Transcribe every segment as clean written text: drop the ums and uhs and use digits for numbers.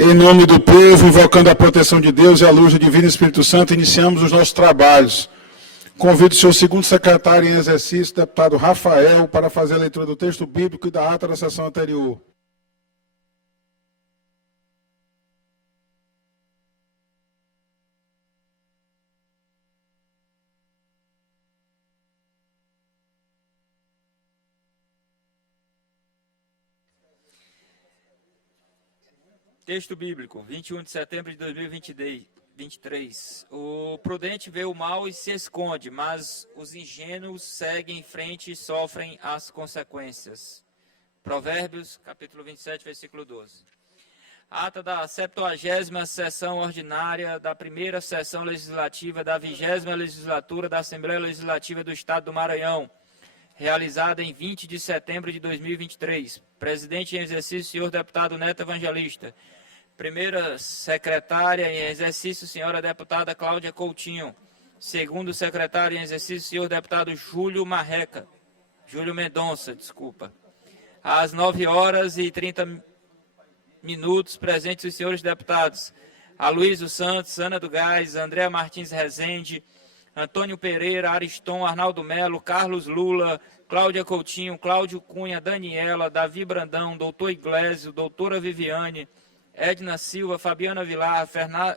Em nome do povo, invocando a proteção de Deus e a luz do Divino Espírito Santo, iniciamos os nossos trabalhos. Convido o senhor segundo secretário em exercício, deputado Rafael, para fazer a leitura do texto bíblico e da ata da sessão anterior. Texto bíblico, 21 de setembro de 2023. O prudente vê o mal e se esconde, mas os ingênuos seguem em frente e sofrem as consequências. Provérbios, capítulo 27, versículo 12. Ata da 70ª sessão ordinária da primeira sessão legislativa da 20ª legislatura da Assembleia Legislativa do Estado do Maranhão, realizada em 20 de setembro de 2023. Presidente em exercício, senhor deputado Neto Evangelista. Primeira secretária em exercício, senhora deputada Cláudia Coutinho. Segundo secretário em exercício, senhor deputado Júlio Mendonça. Às 9h30, presentes os senhores deputados Aloysio Santos, Ana do Gás, Andréa Martins Rezende, Antônio Pereira, Ariston, Arnaldo Melo, Carlos Lula, Cláudia Coutinho, Cláudio Cunha, Daniela, Davi Brandão, doutor Iglesio, doutora Viviane, Edna Silva, Fabiana Vilar,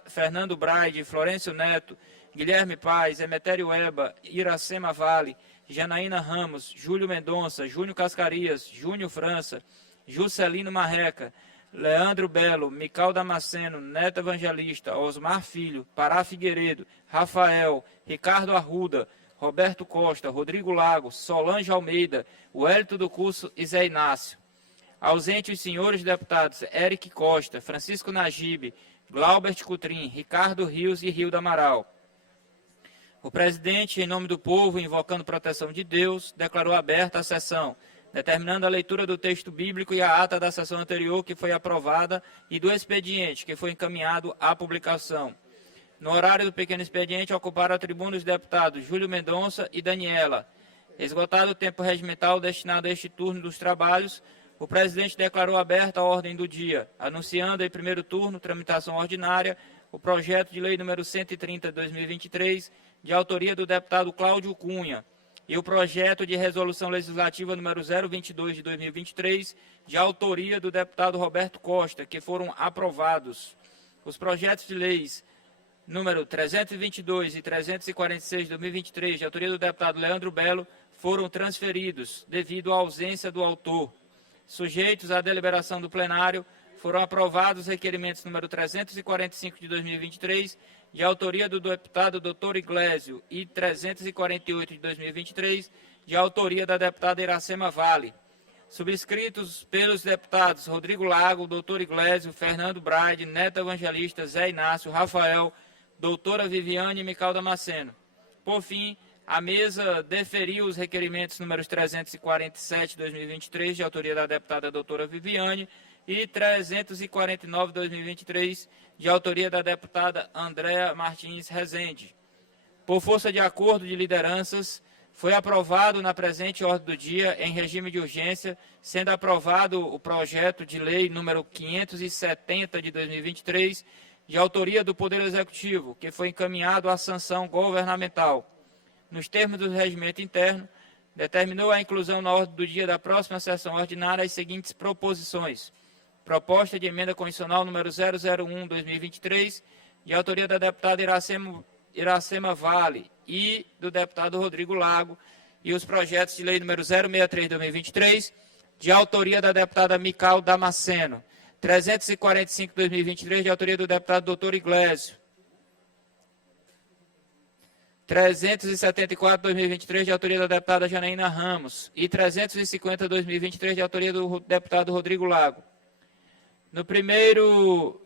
Fernando Braide, Florencio Neto, Guilherme Paz, Emetério Eba, Iracema Vale, Janaína Ramos, Júlio Mendonça, Júnior Cascarias, Júnior França, Juscelino Marreca, Leandro Belo, Mical Damasceno, Neto Evangelista, Osmar Filho, Pará Figueiredo, Rafael, Ricardo Arruda, Roberto Costa, Rodrigo Lago, Solange Almeida, Wellington do Curso e Zé Inácio. Ausente os senhores deputados Eric Costa, Francisco Nagibe, Glaubert Cutrim, Ricardo Rios e Rio do Amaral. O presidente, em nome do povo, invocando proteção de Deus, declarou aberta a sessão, determinando a leitura do texto bíblico e a ata da sessão anterior que foi aprovada e do expediente que foi encaminhado à publicação. No horário do pequeno expediente, ocuparam a tribuna os deputados Júlio Mendonça e Daniela. Esgotado o tempo regimental destinado a este turno dos trabalhos, o presidente declarou aberta a ordem do dia, anunciando em primeiro turno, tramitação ordinária, o projeto de lei número 130 de 2023, de autoria do deputado Cláudio Cunha, e o projeto de resolução legislativa número 022 de 2023, de autoria do deputado Roberto Costa, que foram aprovados. Os projetos de leis número 322 e 346 de 2023, de autoria do deputado Leandro Belo, foram transferidos devido à ausência do autor. Sujeitos à deliberação do plenário, foram aprovados os requerimentos número 345 de 2023, de autoria do deputado Dr. Iglesio, e 348 de 2023, de autoria da deputada Iracema Vale. Subscritos pelos deputados Rodrigo Lago, Dr. Iglesio, Fernando Braide, Neto Evangelista, Zé Inácio, Rafael, doutora Viviane e Mical Damasceno. Por fim, a mesa deferiu os requerimentos números 347 de 2023, de autoria da deputada doutora Viviane, e 349 de 2023, de autoria da deputada Andréa Martins Rezende. Por força de acordo de lideranças, foi aprovado na presente ordem do dia, em regime de urgência, sendo aprovado o projeto de lei número 570 de 2023, de autoria do Poder Executivo, que foi encaminhado à sanção governamental. Nos termos do regimento interno, determinou a inclusão na ordem do dia da próxima sessão ordinária as seguintes proposições. Proposta de emenda constitucional número 001/2023, de autoria da deputada Iracema Vale e do deputado Rodrigo Lago, e os projetos de lei número 063/2023, de autoria da deputada Mical Damasceno, 345/2023, de autoria do deputado Dr. Iglesio, 374/2023, de autoria da deputada Janaína Ramos, e 350/2023, de autoria do deputado Rodrigo Lago. No primeiro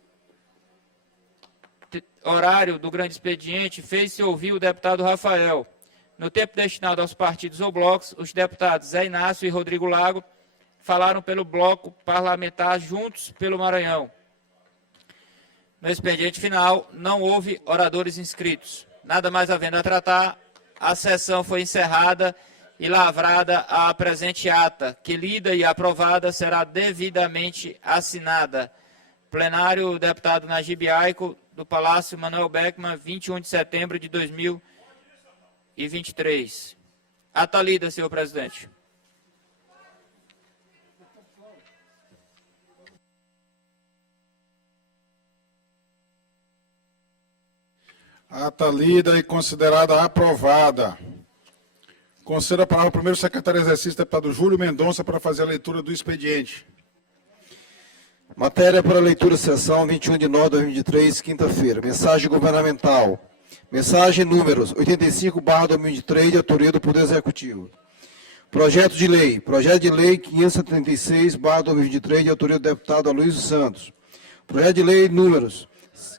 horário do grande expediente, fez-se ouvir o deputado Rafael. No tempo destinado aos partidos ou blocos, os deputados Zé Inácio e Rodrigo Lago falaram pelo bloco parlamentar Juntos pelo Maranhão. No expediente final, não houve oradores inscritos. Nada mais havendo a tratar, a sessão foi encerrada e lavrada a presente ata, que lida e aprovada será devidamente assinada. Plenário, deputado Najib Aico, do Palácio Manuel Beckmann, 21 de setembro de 2023. Ata lida, senhor presidente. Ata lida e considerada aprovada. Concedo a palavra ao primeiro secretário de exercício, deputado Júlio Mendonça, para fazer a leitura do expediente. Matéria para leitura, sessão 21 de nove de 2023, quinta-feira. Mensagem governamental. Mensagem números 85/2023, de autoria do Poder Executivo. Projeto de lei 576/2023, de autoria do deputado Aloysio Santos. Projeto de lei números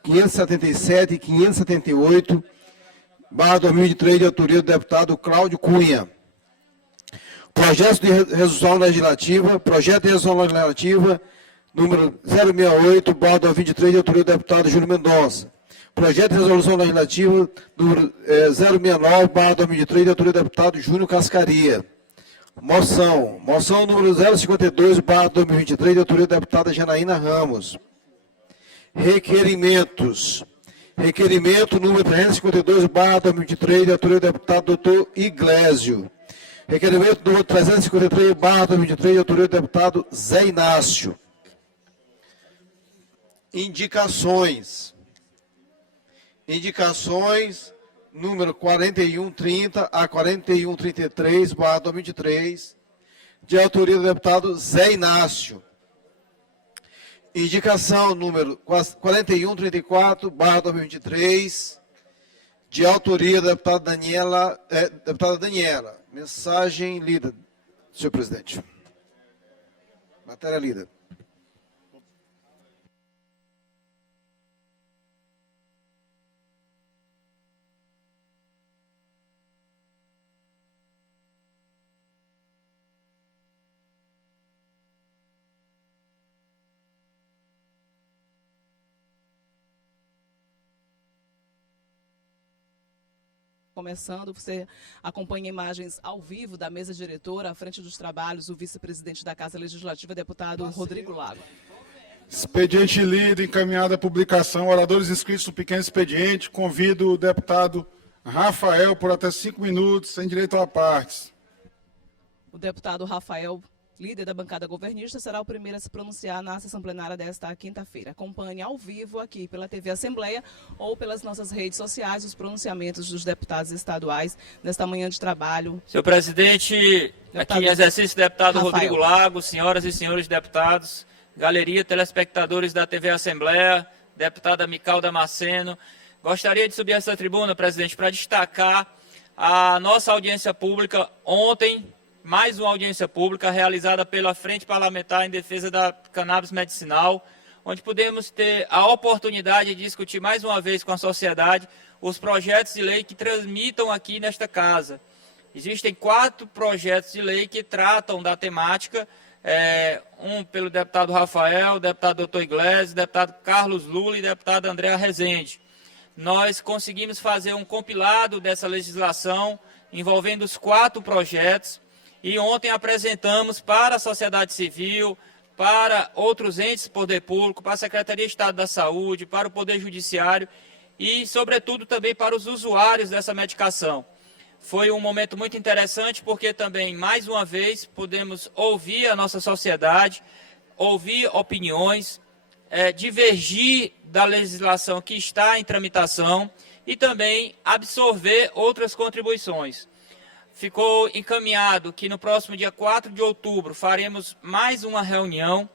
577 e 578/2023, de autoria do deputado Cláudio Cunha. Projeto de resolução legislativa, número 068/2023, de autoria do deputado Júlio Mendonça. Projeto de resolução legislativa, número 069/2023, de autoria do deputado Júnior Cascaria. Moção número 052/2023, de autoria da deputada Janaína Ramos. Requerimento número 352/2023, de autoria do deputado Dr. Iglesio. Requerimento número 353/2023, de autoria do deputado Zé Inácio. Indicações número 4130 a 4133/2023, de autoria do deputado Zé Inácio. Indicação número 4134/2023, de autoria da deputada Daniela. Mensagem lida, senhor presidente. Matéria lida. Começando, você acompanha imagens ao vivo da mesa diretora, à frente dos trabalhos, o vice-presidente da Casa Legislativa, deputado Rodrigo Lago. Expediente lido, encaminhado à publicação. Oradores inscritos no pequeno expediente. Convido o deputado Rafael por até 5 minutos, sem direito a partes. O deputado Rafael, líder da bancada governista, será o primeiro a se pronunciar na sessão plenária desta quinta-feira. Acompanhe ao vivo aqui pela TV Assembleia ou pelas nossas redes sociais os pronunciamentos dos deputados estaduais nesta manhã de trabalho. Senhor presidente, aqui em exercício, deputado Rafael. Rodrigo Lago, senhoras e senhores deputados, galeria, telespectadores da TV Assembleia, deputada Mical Damasceno. Gostaria de subir essa tribuna, presidente, para destacar a nossa audiência pública ontem, mais uma audiência pública realizada pela Frente Parlamentar em Defesa da Cannabis Medicinal, onde pudemos ter a oportunidade de discutir mais uma vez com a sociedade os projetos de lei que tramitam aqui nesta casa. Existem 4 projetos de lei que tratam da temática, um pelo deputado Rafael, deputado Dr. Iglesias, deputado Carlos Lula e deputada Andréa Rezende. Nós conseguimos fazer um compilado dessa legislação envolvendo os 4 projetos, e ontem apresentamos para a sociedade civil, para outros entes do poder público, para a Secretaria de Estado da Saúde, para o Poder Judiciário e, sobretudo, também para os usuários dessa medicação. Foi um momento muito interessante porque também, mais uma vez, podemos ouvir a nossa sociedade, ouvir opiniões, divergir da legislação que está em tramitação e também absorver outras contribuições. Ficou encaminhado que no próximo dia 4 de outubro faremos mais uma reunião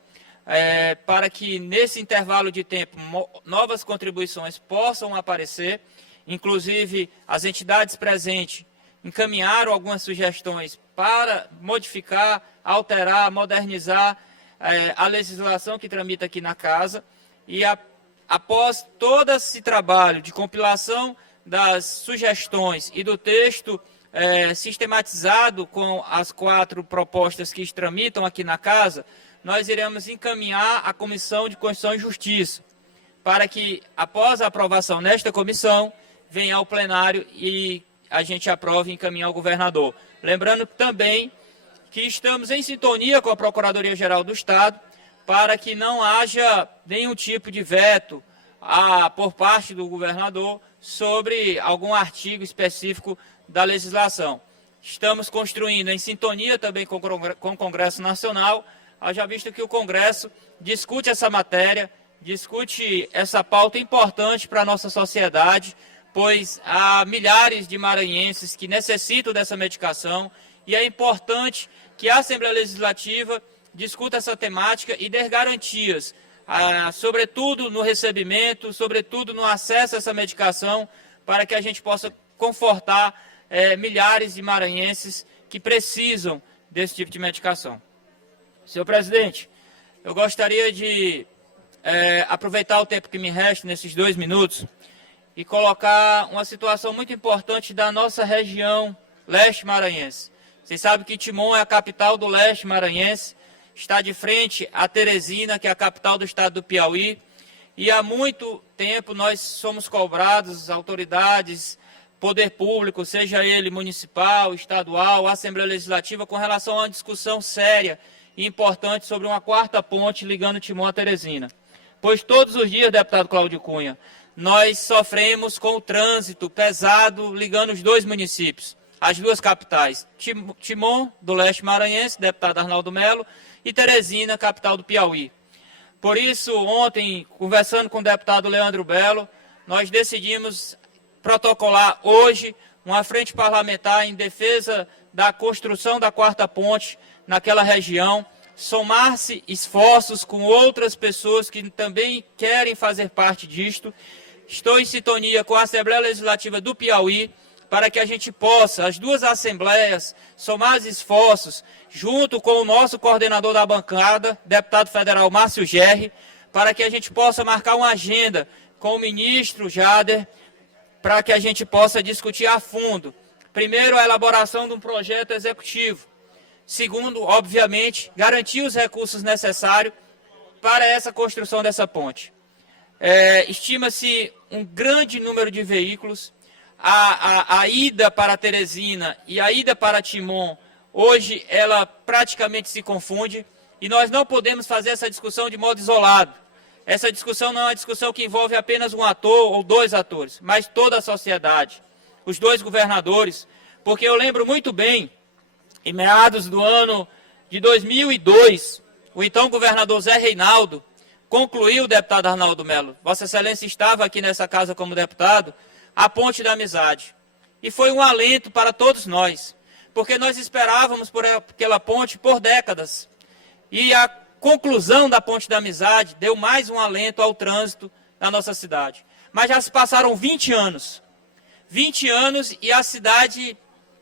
para que nesse intervalo de tempo novas contribuições possam aparecer. Inclusive, as entidades presentes encaminharam algumas sugestões para modificar, alterar, modernizar a legislação que tramita aqui na casa. E após todo esse trabalho de compilação das sugestões e do texto sistematizado com as 4 propostas que tramitam aqui na casa, nós iremos encaminhar à Comissão de Constituição e Justiça, para que, após a aprovação nesta comissão, venha ao plenário e a gente aprove e encaminhe ao governador. Lembrando também que estamos em sintonia com a Procuradoria-Geral do Estado para que não haja nenhum tipo de veto por parte do governador sobre algum artigo específico da legislação. Estamos construindo em sintonia também com o Congresso Nacional, haja visto que o Congresso discute essa matéria, discute essa pauta importante para a nossa sociedade, pois há milhares de maranhenses que necessitam dessa medicação e é importante que a Assembleia Legislativa discuta essa temática e dê garantias, sobretudo no recebimento, sobretudo no acesso a essa medicação, para que a gente possa confortar milhares de maranhenses que precisam desse tipo de medicação. Senhor presidente, eu gostaria de aproveitar o tempo que me resta nesses 2 minutos e colocar uma situação muito importante da nossa região leste maranhense. Vocês sabem que Timon é a capital do leste maranhense, está de frente a Teresina, que é a capital do estado do Piauí, e há muito tempo nós somos cobrados, autoridades, poder público, seja ele municipal, estadual, Assembleia Legislativa, com relação a uma discussão séria e importante sobre uma 4ª ponte ligando Timon a Teresina. Pois todos os dias, deputado Cláudio Cunha, nós sofremos com o trânsito pesado ligando os 2 municípios, as 2 capitais, Timon, do leste maranhense, deputado Arnaldo Melo, e Teresina, capital do Piauí. Por isso, ontem, conversando com o deputado Leandro Belo, nós decidimos protocolar hoje uma frente parlamentar em defesa da construção da 4ª ponte naquela região, somar-se esforços com outras pessoas que também querem fazer parte disto. Estou em sintonia com a Assembleia Legislativa do Piauí para que a gente possa, as 2 assembleias, somar os esforços junto com o nosso coordenador da bancada, deputado federal Márcio Gerri, para que a gente possa marcar uma agenda com o ministro Jader, para que a gente possa discutir a fundo, primeiro, a elaboração de um projeto executivo, segundo, obviamente, garantir os recursos necessários para essa construção dessa ponte. Estima-se um grande número de veículos, a ida para Teresina e a ida para Timon, hoje ela praticamente se confunde e nós não podemos fazer essa discussão de modo isolado. Essa discussão não é uma discussão que envolve apenas um ator ou 2 atores, mas toda a sociedade, os 2 governadores, porque eu lembro muito bem, em meados do ano de 2002, o então governador Zé Reinaldo concluiu, deputado Arnaldo Melo, Vossa Excelência estava aqui nessa casa como deputado, a Ponte da Amizade. E foi um alento para todos nós, porque nós esperávamos por aquela ponte por décadas. E a conclusão da Ponte da Amizade deu mais um alento ao trânsito na nossa cidade. Mas já se passaram 20 anos. 20 anos e a cidade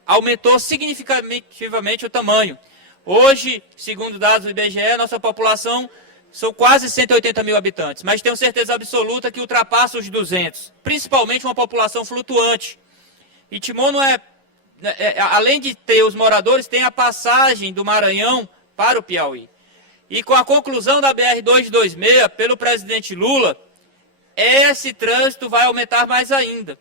aumentou significativamente o tamanho. Hoje, segundo dados do IBGE, nossa população são quase 180 mil habitantes, mas tenho certeza absoluta que ultrapassa os 200, principalmente uma população flutuante. E Timon não além de ter os moradores, tem a passagem do Maranhão para o Piauí. E com a conclusão da BR-226 pelo presidente Lula, esse trânsito vai aumentar mais ainda.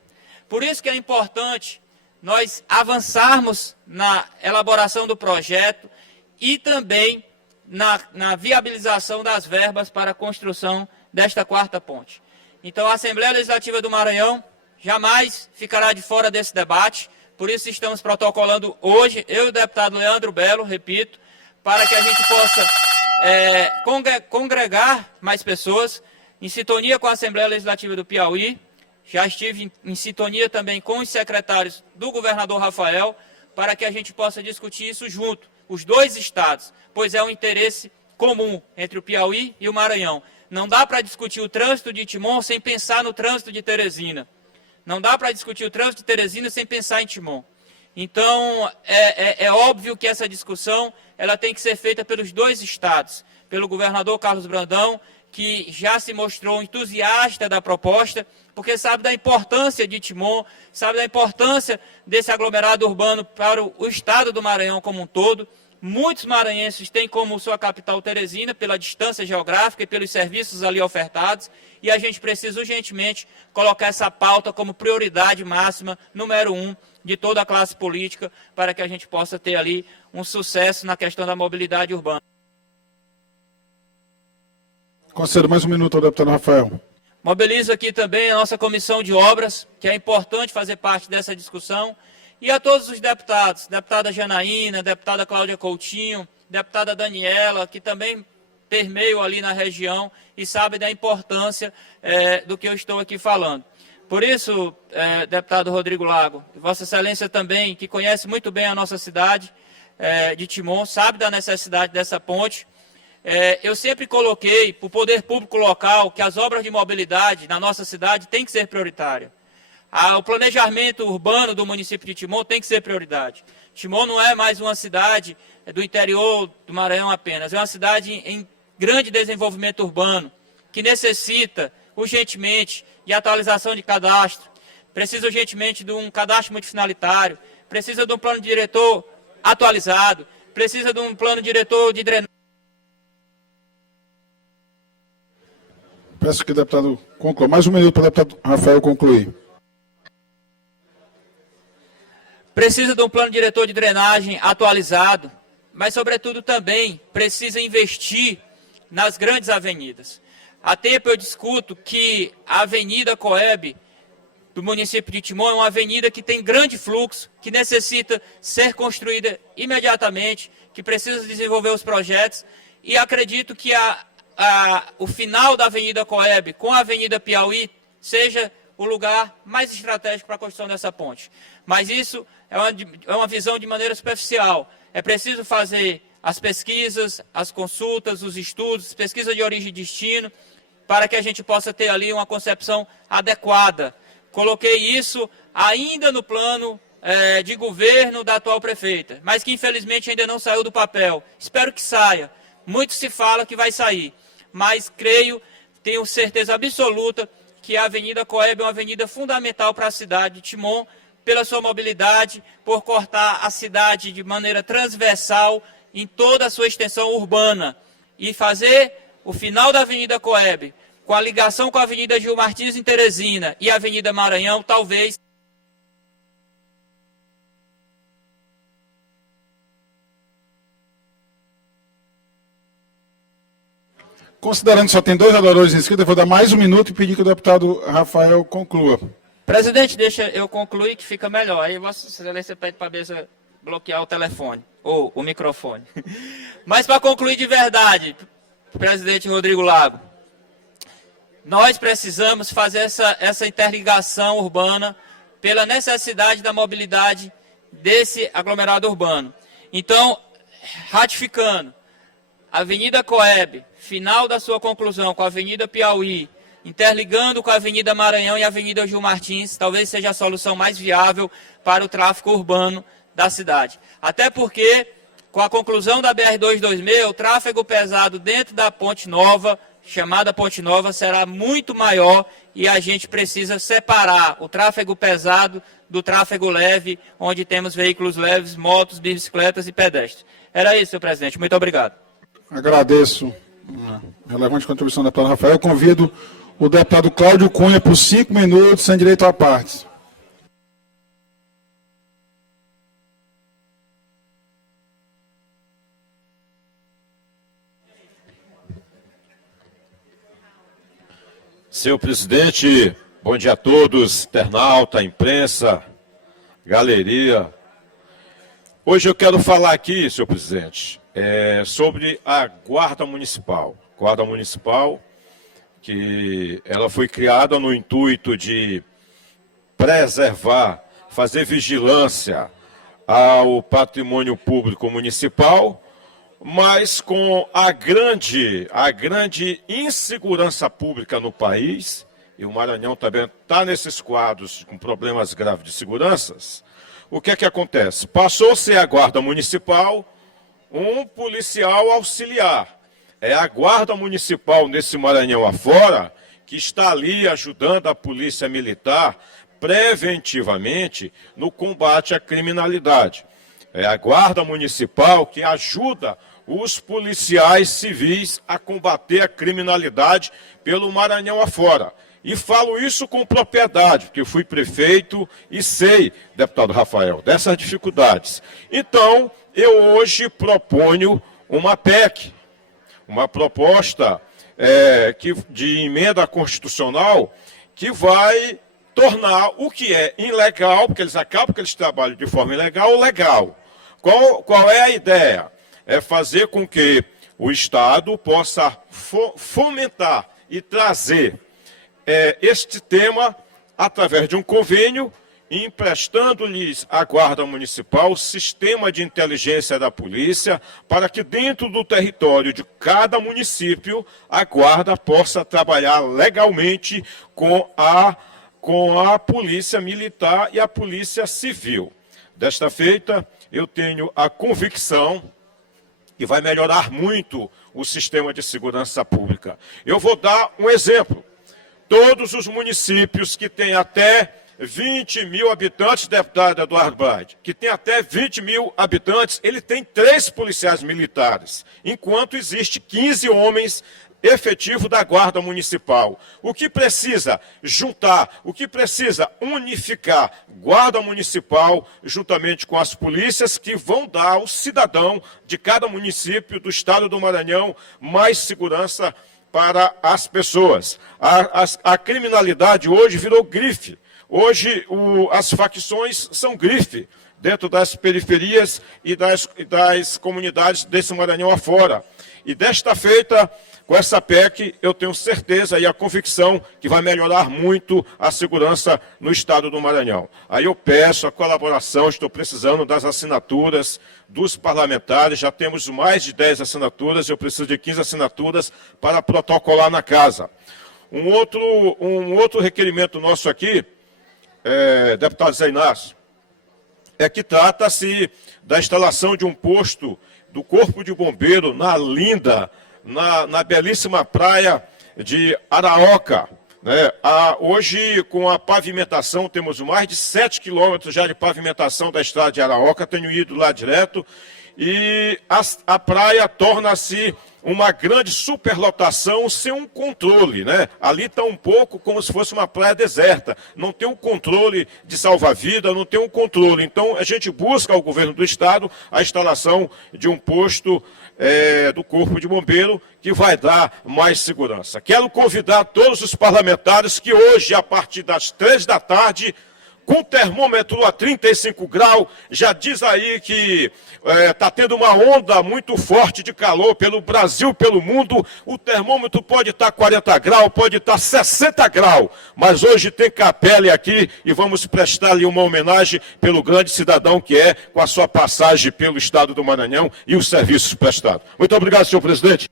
Por isso que é importante nós avançarmos na elaboração do projeto e também na viabilização das verbas para a construção desta 4ª ponte. Então, a Assembleia Legislativa do Maranhão jamais ficará de fora desse debate, por isso estamos protocolando hoje, eu e o deputado Leandro Belo, repito, para que a gente possa congregar mais pessoas, em sintonia com a Assembleia Legislativa do Piauí. Já estive em sintonia também com os secretários do governador Rafael, para que a gente possa discutir isso junto, os 2 estados, pois é um interesse comum entre o Piauí e o Maranhão. Não dá para discutir o trânsito de Timon sem pensar no trânsito de Teresina. Não dá para discutir o trânsito de Teresina sem pensar em Timon. Então, é óbvio que essa discussão ela tem que ser feita pelos 2 estados, pelo governador Carlos Brandão, que já se mostrou entusiasta da proposta, porque sabe da importância de Timon, sabe da importância desse aglomerado urbano para o estado do Maranhão como um todo. Muitos maranhenses têm como sua capital Teresina, pela distância geográfica e pelos serviços ali ofertados, e a gente precisa urgentemente colocar essa pauta como prioridade máxima, número 1, de toda a classe política, para que a gente possa ter ali um sucesso na questão da mobilidade urbana. Concedo mais um minuto ao deputado Rafael. Mobilizo aqui também a nossa comissão de obras, que é importante fazer parte dessa discussão, e a todos os deputados, deputada Janaína, deputada Cláudia Coutinho, deputada Daniela, que também permeiam ali na região e sabem da importância do que eu estou aqui falando. Por isso, deputado Rodrigo Lago, Vossa Excelência também, que conhece muito bem a nossa cidade de Timon, sabe da necessidade dessa ponte. Eu sempre coloquei para o poder público local que as obras de mobilidade na nossa cidade têm que ser prioritárias. O planejamento urbano do município de Timon tem que ser prioridade. Timon não é mais uma cidade do interior do Maranhão apenas, é uma cidade em grande desenvolvimento urbano, que necessita urgentemente de atualização de cadastro, precisa urgentemente de um cadastro multifinalitário, precisa de um plano diretor atualizado, precisa de um plano diretor de drenagem. Peço que o deputado conclua. Mais um minuto para o deputado Rafael concluir. Precisa de um plano diretor de drenagem atualizado, mas, sobretudo, também precisa investir nas grandes avenidas. Há tempo eu discuto que a Avenida Coeb do município de Timon é uma avenida que tem grande fluxo, que necessita ser construída imediatamente, que precisa desenvolver os projetos, e acredito que o final da Avenida Coeb com a Avenida Piauí seja o lugar mais estratégico para a construção dessa ponte. Mas isso é uma visão de maneira superficial. É preciso fazer as pesquisas, as consultas, os estudos, pesquisa de origem e destino, para que a gente possa ter ali uma concepção adequada. Coloquei isso ainda no plano de governo da atual prefeita, mas que infelizmente ainda não saiu do papel. Espero que saia. Muito se fala que vai sair, mas tenho certeza absoluta que a Avenida Coeb é uma avenida fundamental para a cidade de Timon, pela sua mobilidade, por cortar a cidade de maneira transversal em toda a sua extensão urbana e fazer o final da Avenida Coeb com a ligação com a Avenida Gil Martins em Teresina e a Avenida Maranhão, talvez. Considerando que só tem 2 oradores inscritos, eu vou dar mais um minuto e pedir que o deputado Rafael conclua. Presidente, deixa eu concluir que fica melhor. Aí Vossa Excelência pede para a mesa bloquear o telefone, ou o microfone. Mas para concluir de verdade, presidente Rodrigo Lago, nós precisamos fazer essa interligação urbana pela necessidade da mobilidade desse aglomerado urbano. Então, ratificando, Avenida Coeb, final da sua conclusão com a Avenida Piauí, interligando com a Avenida Maranhão e a Avenida Gil Martins, talvez seja a solução mais viável para o tráfego urbano da cidade. Até porque, com a conclusão da BR-226, o tráfego pesado dentro da Ponte Nova, chamada Ponte Nova, será muito maior e a gente precisa separar o tráfego pesado do tráfego leve, onde temos veículos leves, motos, bicicletas e pedestres. Era isso, senhor presidente. Muito obrigado. Agradeço a relevante contribuição do deputado Rafael. Convido o deputado Cláudio Cunha por 5 minutos, sem direito a partes. Senhor presidente, bom dia a todos, internauta, imprensa, galeria. Hoje eu quero falar aqui, senhor presidente, sobre a Guarda Municipal. Guarda Municipal, que ela foi criada no intuito de preservar, fazer vigilância ao patrimônio público municipal, mas com a grande insegurança pública no país, e o Maranhão também está nesses quadros com problemas graves de seguranças. O que é que acontece? Passou a ser a Guarda Municipal um policial auxiliar. É a Guarda Municipal nesse Maranhão afora que está ali ajudando a Polícia Militar preventivamente no combate à criminalidade. É a Guarda Municipal que ajuda os policiais civis a combater a criminalidade pelo Maranhão afora. E falo isso com propriedade, porque fui prefeito e sei, deputado Rafael, dessas dificuldades. Então, eu hoje proponho uma PEC, uma proposta de emenda constitucional que vai tornar o que é ilegal, porque eles acabam com aqueles trabalhos de forma ilegal, legal. Qual é a ideia? É fazer com que o Estado possa fomentar e trazer este tema através de um convênio, emprestando-lhes à Guarda Municipal o sistema de inteligência da polícia, para que dentro do território de cada município a Guarda possa trabalhar legalmente com a Polícia Militar e a Polícia Civil. Desta feita, eu tenho a convicção que vai melhorar muito o sistema de segurança pública. Eu vou dar um exemplo. Todos os municípios que têm até 20 mil habitantes, deputado Eduardo Brade, que tem até 20 mil habitantes, ele tem 3 policiais militares, enquanto existe 15 homens efetivo da Guarda Municipal. O que precisa juntar, o que precisa unificar Guarda Municipal juntamente com as polícias que vão dar ao cidadão de cada município do estado do Maranhão mais segurança para as pessoas. A criminalidade hoje virou grife. Hoje as facções são grife dentro das periferias e das comunidades desse Maranhão afora. E desta feita, com essa PEC, eu tenho certeza e a convicção que vai melhorar muito a segurança no estado do Maranhão. Aí eu peço a colaboração, estou precisando das assinaturas dos parlamentares, já temos mais de 10 assinaturas, eu preciso de 15 assinaturas para protocolar na casa. Um outro requerimento nosso aqui, deputado Zé Inácio, é que trata-se da instalação de um posto do Corpo de Bombeiro na belíssima praia de Araoca. Né? Hoje, com a pavimentação, temos mais de 7 quilômetros já de pavimentação da estrada de Araoca, tenho ido lá direto, e a praia torna-se uma grande superlotação sem um controle, né? Ali está um pouco como se fosse uma praia deserta, não tem um controle de salva-vida, não tem um controle. Então, a gente busca ao governo do estado a instalação de um posto do Corpo de Bombeiro que vai dar mais segurança. Quero convidar todos os parlamentares que hoje, a partir das 3 da tarde, com termômetro a 35 graus, já diz aí que está tendo uma onda muito forte de calor pelo Brasil, pelo mundo. O termômetro pode estar 40 graus, pode estar 60 graus, mas hoje tem Capelli aqui e vamos prestar-lhe uma homenagem pelo grande cidadão que é, com a sua passagem pelo estado do Maranhão e os serviços prestados. Muito obrigado, senhor presidente.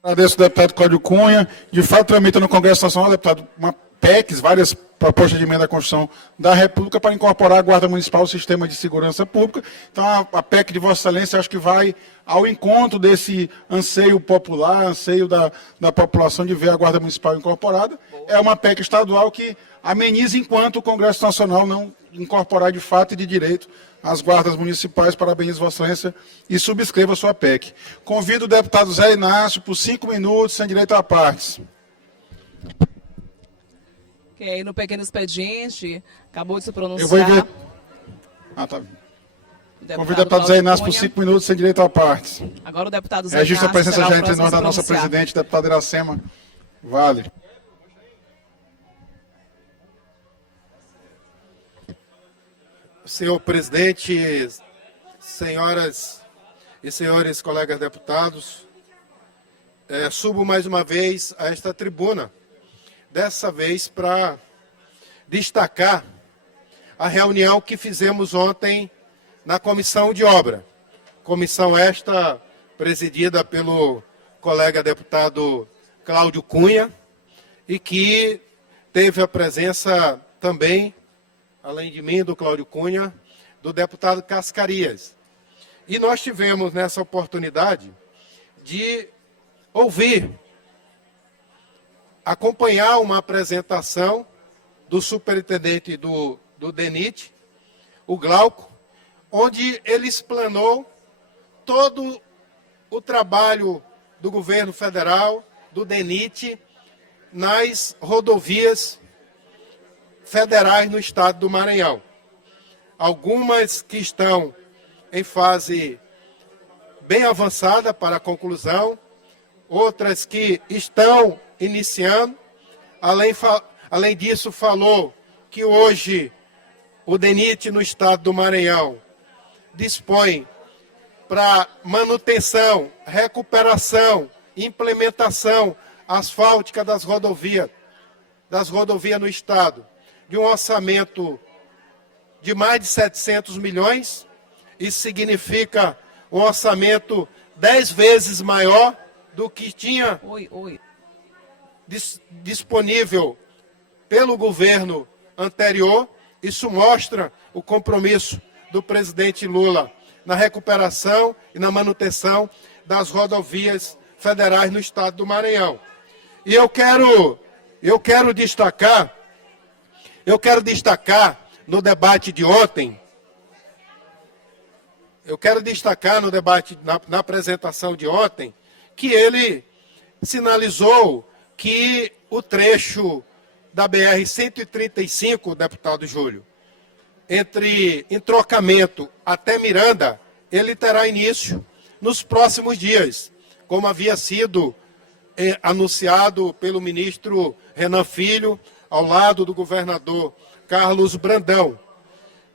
Agradeço ao deputado Cláudio Cunha. De fato, tramita no Congresso Nacional, deputado, uma PECs, várias propostas de emenda à Constituição da República para incorporar a Guarda Municipal ao sistema de segurança pública. Então, a PEC de Vossa Excelência, acho que vai ao encontro desse anseio popular, anseio da população de ver a Guarda Municipal incorporada. É uma PEC estadual que ameniza enquanto o Congresso Nacional não incorporar de fato e de direito as guardas municipais. Parabéns, Vossa Excelência, e subscreva a sua PEC. Convido o deputado Zé Inácio por 5 minutos, sem direito a partes. Ok, no pequeno expediente, acabou de se pronunciar. Eu vou ver. Tá. Convido o deputado Zé Inácio por 5 minutos, sem direito a partes. Agora o deputado Zé Registra a Inácio presença será já o entre nós da próximo a nossa se pronunciar. presidente, deputada Iracema Vale. Senhor presidente, senhoras e senhores colegas deputados, subo mais uma vez a esta tribuna, dessa vez para destacar a reunião que fizemos ontem na Comissão de Obra. Comissão esta presidida pelo colega deputado Cláudio Cunha e que teve a presença também, além de mim, do Cláudio Cunha, do deputado Cascarias. E nós tivemos nessa oportunidade de ouvir, acompanhar uma apresentação do superintendente do DENIT, o Glauco, onde ele explanou todo o trabalho do governo federal, do DENIT, nas rodovias federais no estado do Maranhão. Algumas que estão em fase bem avançada para a conclusão, outras que estão iniciando. Além disso, falou que hoje o DENIT no estado do Maranhão dispõe para manutenção, recuperação, implementação asfáltica das rodovias no estado, de um orçamento de mais de 700 milhões. Isso significa um orçamento 10 vezes maior do que tinha disponível pelo governo anterior. Isso mostra o compromisso do presidente Lula na recuperação e na manutenção das rodovias federais no estado do Maranhão. E eu quero destacar no debate de ontem, na apresentação de ontem, que ele sinalizou que o trecho da BR-135, deputado Júlio, entre entrocamento até Miranda, ele terá início nos próximos dias, como havia sido anunciado pelo ministro Renan Filho, ao lado do governador Carlos Brandão.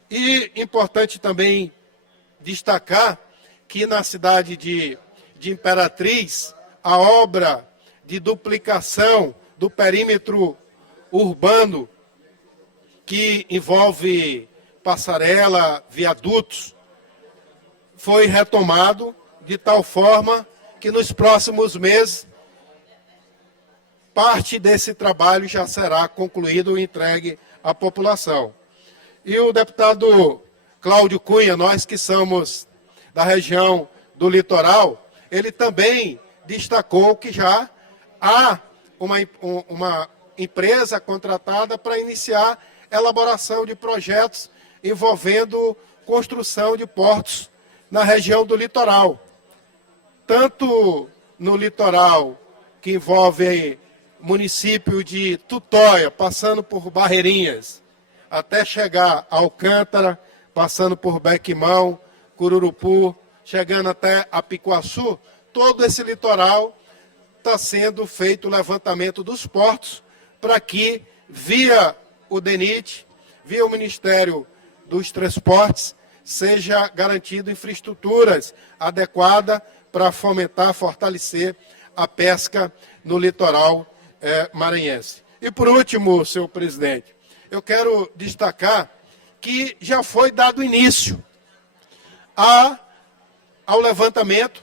E importante também destacar que na cidade de Imperatriz, a obra de duplicação do perímetro urbano, que envolve passarela, viadutos, foi retomado de tal forma que nos próximos meses parte desse trabalho já será concluído e entregue à população. E o deputado Cláudio Cunha, nós que somos da região do litoral, ele também destacou que já há uma empresa contratada para iniciar a elaboração de projetos envolvendo construção de portos na região do litoral. Tanto no litoral, que envolve município de Tutóia, passando por Barreirinhas, até chegar a Alcântara, passando por Bequimão, Cururupu, chegando até Apicuaçu, todo esse litoral está sendo feito o levantamento dos portos para que, via o DENIT, via o Ministério dos Transportes, seja garantido infraestruturas adequadas para fomentar, fortalecer a pesca no litoral maranhense. E por último, senhor presidente, eu quero destacar que já foi dado início ao levantamento,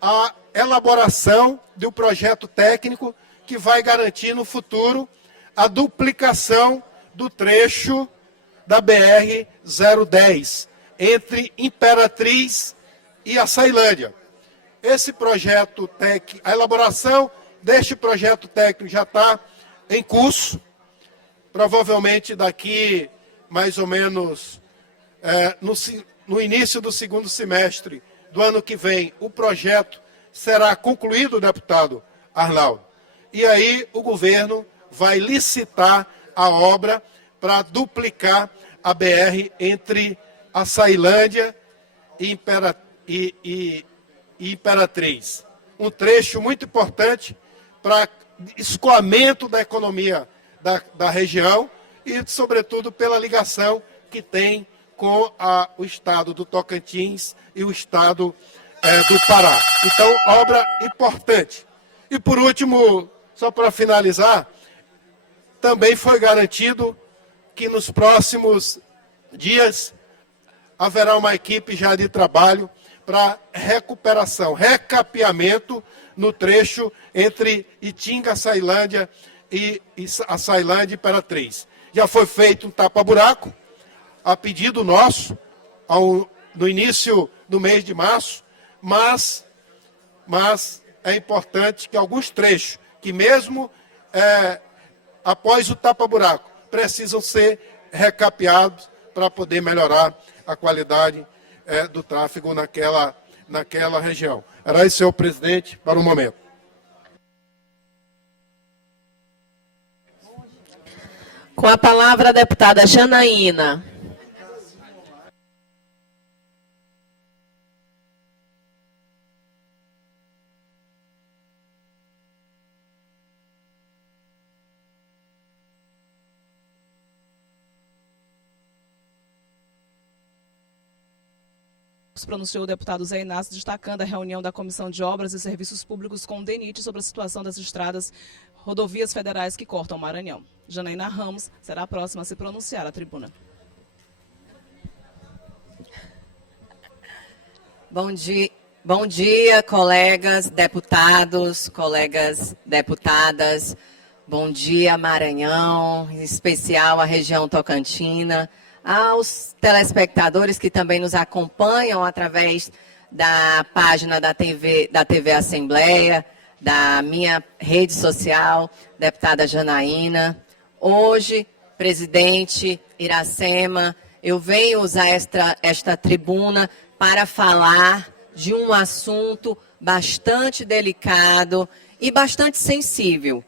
à elaboração de um projeto técnico que vai garantir no futuro a duplicação do trecho da BR-010, entre Imperatriz e Açailândia. Esse projeto técnico, a elaboração deste projeto técnico já está em curso. Provavelmente daqui, mais ou menos, no início do segundo semestre do ano que vem, o projeto será concluído, deputado Arnaldo. E aí o governo vai licitar a obra para duplicar a BR entre Açailândia e Imperatriz. Um trecho muito importante para escoamento da economia da região e, sobretudo, pela ligação que tem com o estado do Tocantins e o estado do Pará. Então, obra importante. E, por último, só para finalizar, também foi garantido que nos próximos dias haverá uma equipe já de trabalho para recuperação, recapeamento no trecho entre Itinga, Açailândia e Açailândia e Imperatriz. Já foi feito um tapa-buraco, a pedido nosso, no início do mês de março, mas é importante que alguns trechos, que mesmo após o tapa-buraco, precisam ser recapeados para poder melhorar a qualidade do tráfego naquela região. Era isso, senhor presidente, para o momento. Com a palavra a deputada Janaína. Se pronunciou o deputado Zé Inácio, destacando a reunião da Comissão de Obras e Serviços Públicos com o DENIT sobre a situação das estradas, rodovias federais que cortam o Maranhão. Janaína Ramos será a próxima a se pronunciar à tribuna. Bom dia, colegas deputados, colegas deputadas. Bom dia, Maranhão, em especial a região tocantina. Aos telespectadores que também nos acompanham através da página da TV Assembleia, da minha rede social, deputada Janaína. Hoje, presidente Iracema, eu venho usar esta tribuna para falar de um assunto bastante delicado e bastante sensível.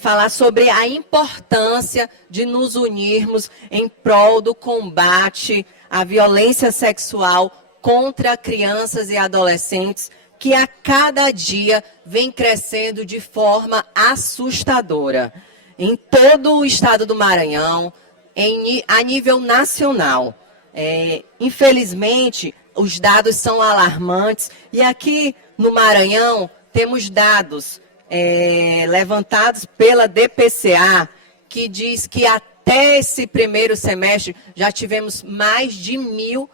Falar sobre a importância de nos unirmos em prol do combate à violência sexual contra crianças e adolescentes, que a cada dia vem crescendo de forma assustadora. Em todo o estado do Maranhão, a nível nacional. Infelizmente, os dados são alarmantes e aqui no Maranhão temos dados levantados pela DPCA, que diz que até esse primeiro semestre já tivemos mais de 1.000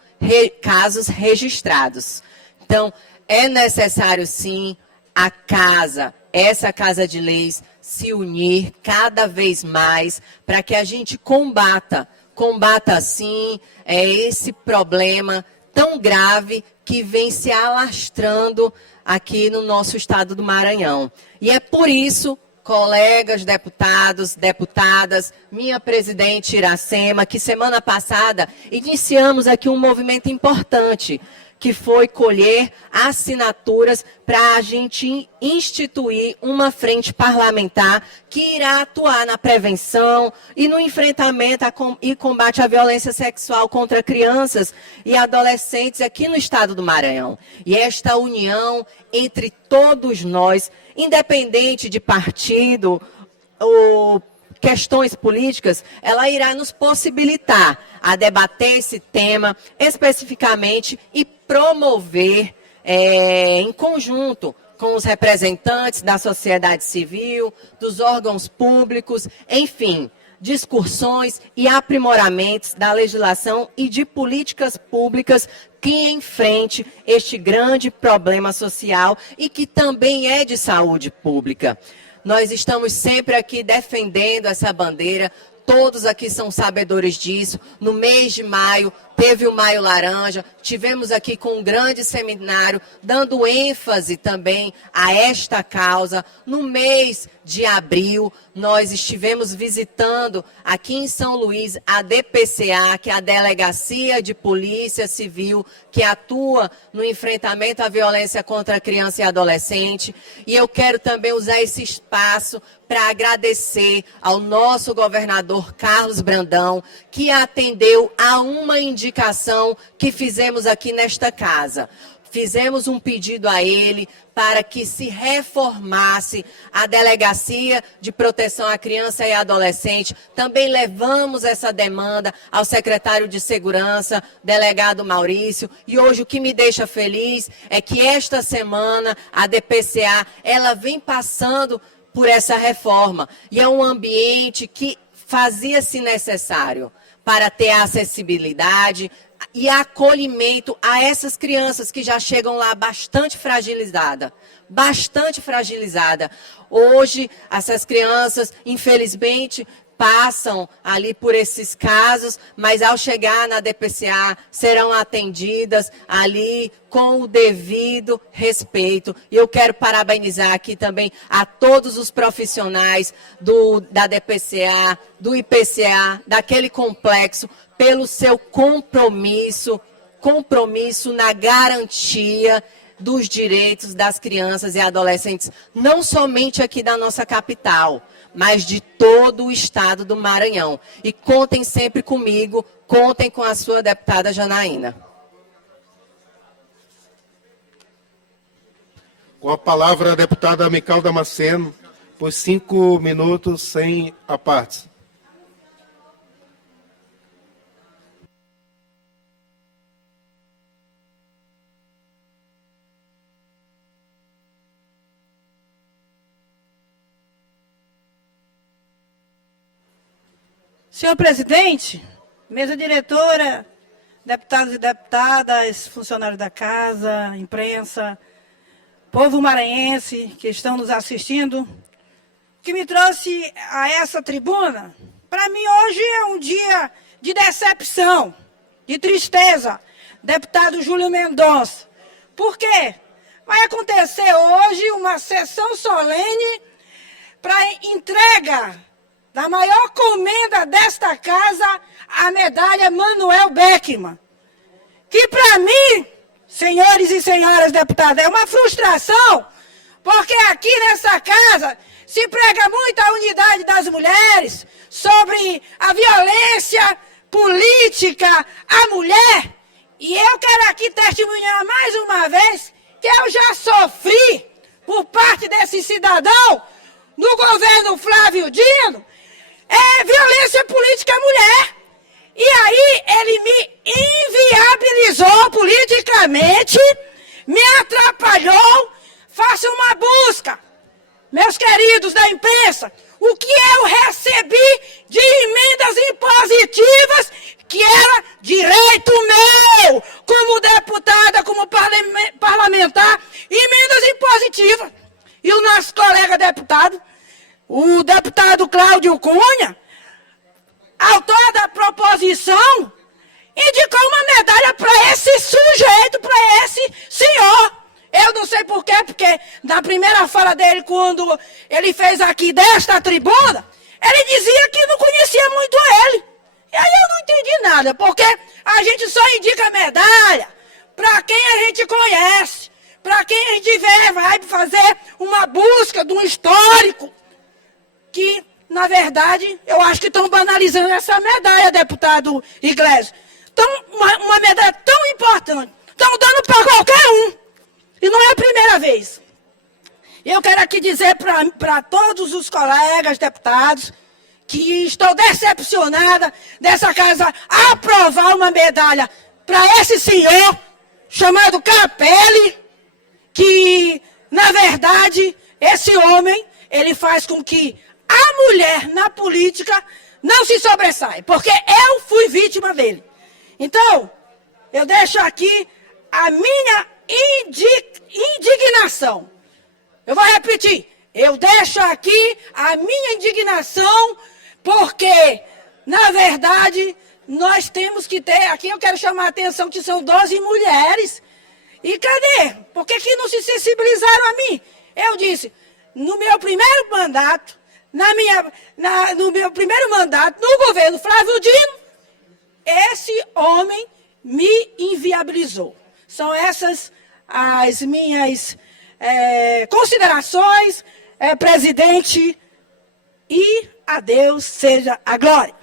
casos registrados. Então, é necessário sim essa Casa de Leis se unir cada vez mais para que a gente combata sim esse problema tão grave que vem se alastrando aqui no nosso estado do Maranhão. E é por isso, colegas deputados, deputadas, minha presidente Iracema, que semana passada iniciamos aqui um movimento importante, que foi colher assinaturas para a gente instituir uma frente parlamentar que irá atuar na prevenção e no enfrentamento e combate à violência sexual contra crianças e adolescentes aqui no estado do Maranhão. E esta união entre todos nós, independente de partido ou questões políticas, ela irá nos possibilitar a debater esse tema especificamente e promover em conjunto com os representantes da sociedade civil, dos órgãos públicos, enfim, discussões e aprimoramentos da legislação e de políticas públicas que enfrente este grande problema social e que também é de saúde pública. Nós estamos sempre aqui defendendo essa bandeira, todos aqui são sabedores disso. No mês de maio, teve o Maio Laranja, tivemos aqui com um grande seminário, dando ênfase também a esta causa. No mês de abril, nós estivemos visitando aqui em São Luís a DPCA, que é a Delegacia de Polícia Civil, que atua no enfrentamento à violência contra a criança e adolescente. E eu quero também usar esse espaço para agradecer ao nosso governador Carlos Brandão, que atendeu a uma indicação que fizemos aqui nesta casa. Fizemos um pedido a ele para que se reformasse a Delegacia de Proteção à Criança e Adolescente. Também levamos essa demanda ao secretário de Segurança, delegado Maurício. E hoje o que me deixa feliz é que esta semana a DPCA ela vem passando por essa reforma. E é um ambiente que fazia-se necessário para ter acessibilidade e acolhimento a essas crianças que já chegam lá bastante fragilizadas. Hoje, essas crianças, infelizmente, passam ali por esses casos, mas ao chegar na DPCA serão atendidas ali com o devido respeito. E eu quero parabenizar aqui também a todos os profissionais da DPCA, do IPCA, daquele complexo, pelo seu compromisso na garantia dos direitos das crianças e adolescentes, não somente aqui da nossa capital, mas de todo o estado do Maranhão. E contem sempre comigo, contem com a sua deputada Janaína. Com a palavra a deputada Mical Damasceno, por 5 minutos, sem apartes. Senhor presidente, mesa diretora, deputados e deputadas, funcionários da casa, imprensa, povo maranhense que estão nos assistindo, o que me trouxe a essa tribuna, para mim hoje é um dia de decepção, de tristeza, deputado Júlio Mendonça. Por quê? Vai acontecer hoje uma sessão solene para entrega da maior comenda desta casa, a medalha Manuel Beckmann. Que para mim, senhores e senhoras deputadas, é uma frustração, porque aqui nessa casa se prega muito a unidade das mulheres, sobre a violência política à mulher. E eu quero aqui testemunhar mais uma vez que eu já sofri por parte desse cidadão no governo Flávio Dino, violência política à mulher. E aí ele me inviabilizou politicamente, me atrapalhou. Faça uma busca, meus queridos da imprensa, o que eu recebi de emendas impositivas, que era direito meu, como deputada, como parlamentar, emendas impositivas. E o nosso colega deputado, o deputado Cláudio Cunha, autor da proposição, indicou uma medalha para esse sujeito, para esse senhor. Eu não sei por quê, porque na primeira fala dele, quando ele fez aqui desta tribuna, ele dizia que não conhecia muito ele. E aí eu não entendi nada, porque a gente só indica medalha para quem a gente conhece, para quem a gente vai fazer uma busca de um histórico, que, na verdade, eu acho que estão banalizando essa medalha, deputado Iglesias. Então, uma medalha tão importante, estão dando para qualquer um. E não é a primeira vez. Eu quero aqui dizer para todos os colegas deputados que estou decepcionada dessa casa aprovar uma medalha para esse senhor chamado Capelli, que, na verdade, esse homem, ele faz com que a mulher na política não se sobressaia, porque eu fui vítima dele. Então, eu deixo aqui a minha indignação. Eu vou repetir. Eu deixo aqui a minha indignação, porque, na verdade, nós temos que ter... Aqui eu quero chamar a atenção que são 12 mulheres. E cadê? Por que não se sensibilizaram a mim? Eu disse, no meu primeiro mandato, no meu primeiro mandato, no governo Flávio Dino, esse homem me inviabilizou. São essas as minhas considerações, presidente, e a Deus seja a glória.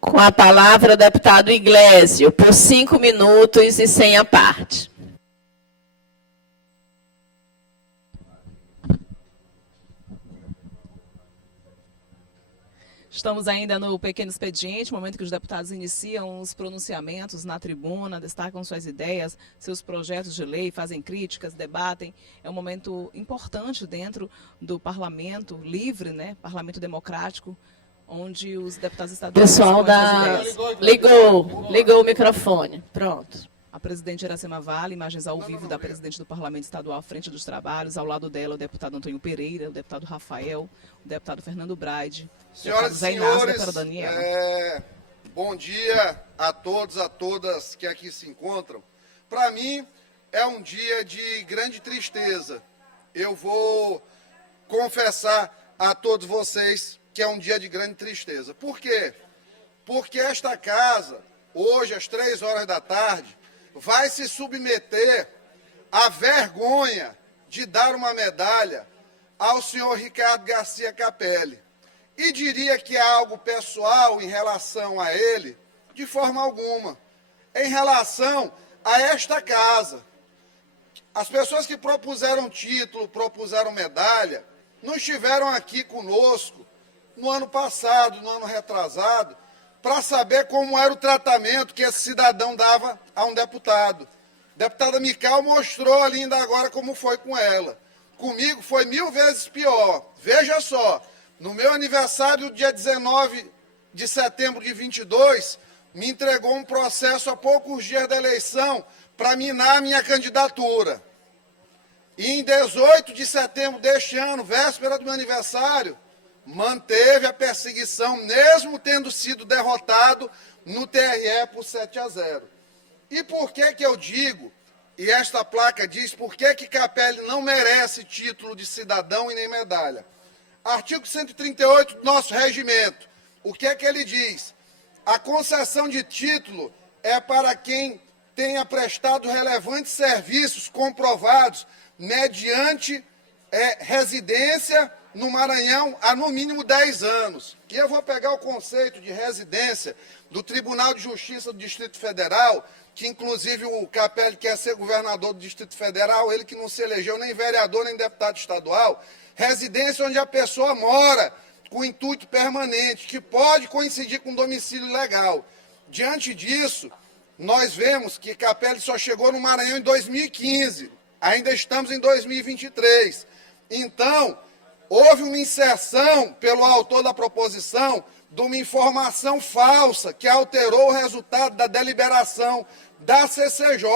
Com a palavra o deputado Iglesias, por 5 minutos e sem a parte. Estamos ainda no pequeno expediente, momento que os deputados iniciam os pronunciamentos na tribuna, destacam suas ideias, seus projetos de lei, fazem críticas, debatem. É um momento importante dentro do parlamento livre, né? Parlamento democrático, onde os deputados estaduais... Pessoal ligou o microfone. Pronto. A presidente Iracema Vale, imagens ao vivo da presidente do Parlamento Estadual à frente dos trabalhos. Ao lado dela, o deputado Antônio Pereira, o deputado Rafael, o deputado Fernando Braide, senhoras e senhores, bom dia a todos, a todas que aqui se encontram. Para mim, é um dia de grande tristeza. Eu vou confessar a todos vocês que é um dia de grande tristeza. Por quê? Porque esta casa, hoje, às 3 horas da tarde, vai se submeter à vergonha de dar uma medalha ao senhor Ricardo Garcia Capelli. E diria que é algo pessoal em relação a ele, de forma alguma. Em relação a esta casa. As pessoas que propuseram título, propuseram medalha, não estiveram aqui conosco no ano passado, no ano retrasado, para saber como era o tratamento que esse cidadão dava a um deputado. A deputada Mical mostrou ali ainda agora como foi com ela. Comigo foi 1000 vezes pior. Veja só, No meu aniversário, dia 19 de setembro de 22, me entregou um processo há poucos dias da eleição para minar a minha candidatura. E em 18 de setembro deste ano, véspera do meu aniversário, manteve a perseguição, mesmo tendo sido derrotado no TRE por 7-0. E por que eu digo, e esta placa diz, por que Capelli não merece título de cidadão e nem medalha? Artigo 138 do nosso regimento. O que ele diz? A concessão de título é para quem tenha prestado relevantes serviços comprovados mediante residência no Maranhão há no mínimo 10 anos. E eu vou pegar o conceito de residência do Tribunal de Justiça do Distrito Federal, que inclusive o Capelli quer ser governador do Distrito Federal, ele que não se elegeu nem vereador nem deputado estadual. Residência onde a pessoa mora com intuito permanente, que pode coincidir com domicílio legal. Diante disso, nós vemos que Capelli só chegou no Maranhão em 2015. Ainda estamos em 2023. Então, houve uma inserção pelo autor da proposição de uma informação falsa que alterou o resultado da deliberação da CCJ.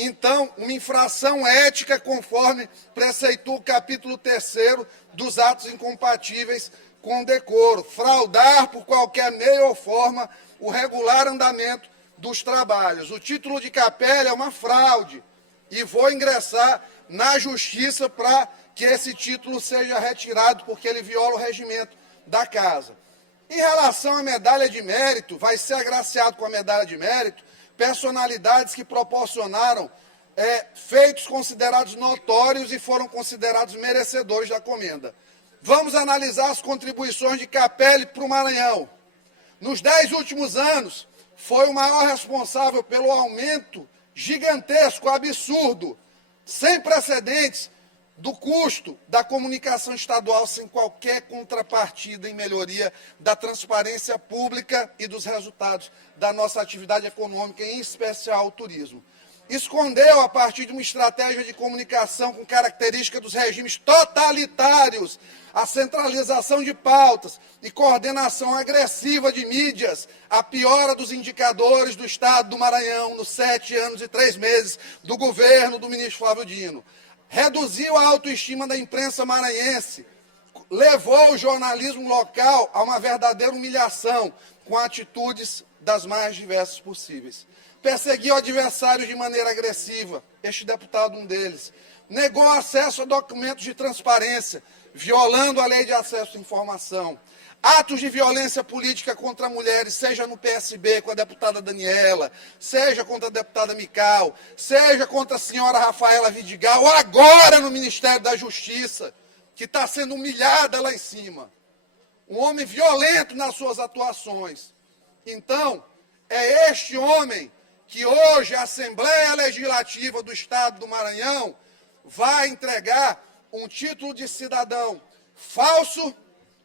Então, uma infração ética conforme preceitua o capítulo 3º dos atos incompatíveis com o decoro. Fraudar por qualquer meio ou forma o regular andamento dos trabalhos. O título de Capelli é uma fraude. E vou ingressar na justiça para que esse título seja retirado, porque ele viola o regimento da casa. Em relação à medalha de mérito, vai ser agraciado com a medalha de mérito personalidades que proporcionaram feitos considerados notórios e foram considerados merecedores da comenda. Vamos analisar as contribuições de Capelli para o Maranhão. Nos 10 últimos anos, foi o maior responsável pelo aumento gigantesco, absurdo, sem precedentes, do custo da comunicação estadual sem qualquer contrapartida em melhoria da transparência pública e dos resultados da nossa atividade econômica, em especial o turismo. Escondeu, a partir de uma estratégia de comunicação com característica dos regimes totalitários, a centralização de pautas e coordenação agressiva de mídias, a piora dos indicadores do Estado do Maranhão nos 7 anos e 3 meses do governo do ministro Flávio Dino. Reduziu a autoestima da imprensa maranhense, levou o jornalismo local a uma verdadeira humilhação, com atitudes das mais diversas possíveis. Perseguiu adversários de maneira agressiva, este deputado um deles. Negou acesso a documentos de transparência, violando a lei de acesso à informação. Atos de violência política contra mulheres, seja no PSB com a deputada Daniela, seja contra a deputada Mical, seja contra a senhora Rafaela Vidigal, ou agora no Ministério da Justiça, que está sendo humilhada lá em cima. Um homem violento nas suas atuações. Então, é este homem que hoje a Assembleia Legislativa do Estado do Maranhão vai entregar um título de cidadão falso,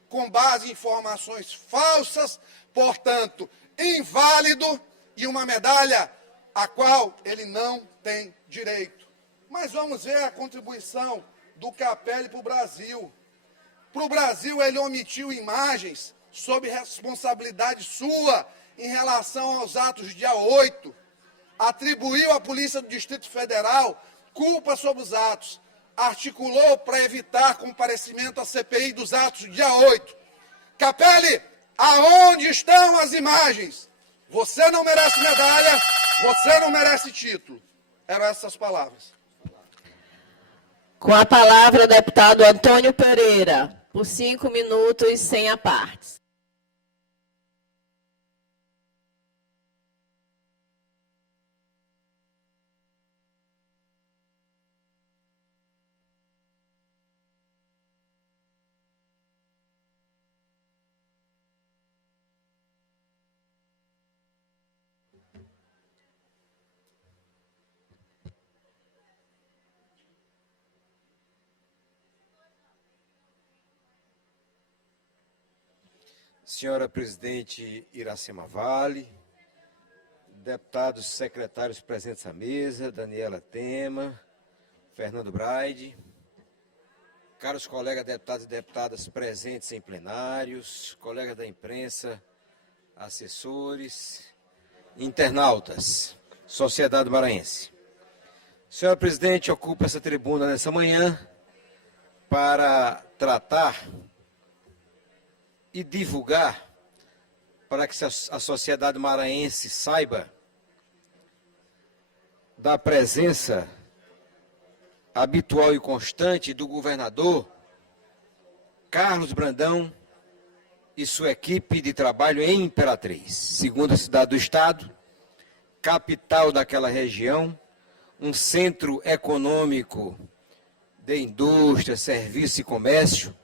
com base em informações falsas, portanto, inválido, e uma medalha a qual ele não tem direito. Mas vamos ver a contribuição do Capelli para o Brasil. Para o Brasil, ele omitiu imagens sob responsabilidade sua em relação aos atos do dia 8. Atribuiu à Polícia do Distrito Federal culpa sobre os atos. Articulou para evitar comparecimento à CPI dos atos do dia 8. Capelli, aonde estão as imagens? Você não merece medalha, você não merece título. Eram essas palavras. Com a palavra, o deputado Antônio Pereira, por 5 minutos, sem apartes. Senhora presidente Iracema Vale, deputados secretários presentes à mesa, Daniela Tema, Fernando Braide, caros colegas deputados e deputadas presentes em plenários, colegas da imprensa, assessores, internautas, sociedade maranhense. Senhora presidente, ocupa essa tribuna nessa manhã para tratar e divulgar, para que a sociedade maranhense saiba da presença habitual e constante do governador Carlos Brandão e sua equipe de trabalho em Imperatriz, segunda cidade do estado, capital daquela região, um centro econômico de indústria, serviço e comércio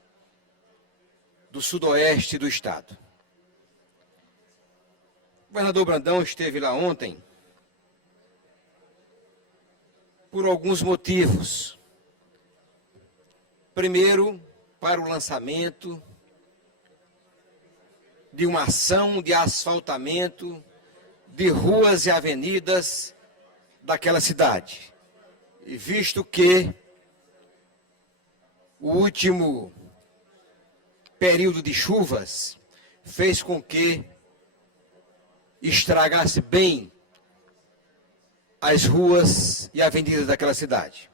do sudoeste do estado. O governador Brandão esteve lá ontem por alguns motivos. Primeiro, para o lançamento de uma ação de asfaltamento de ruas e avenidas daquela cidade. E visto que o último período de chuvas fez com que estragasse bem as ruas e avenidas daquela cidade.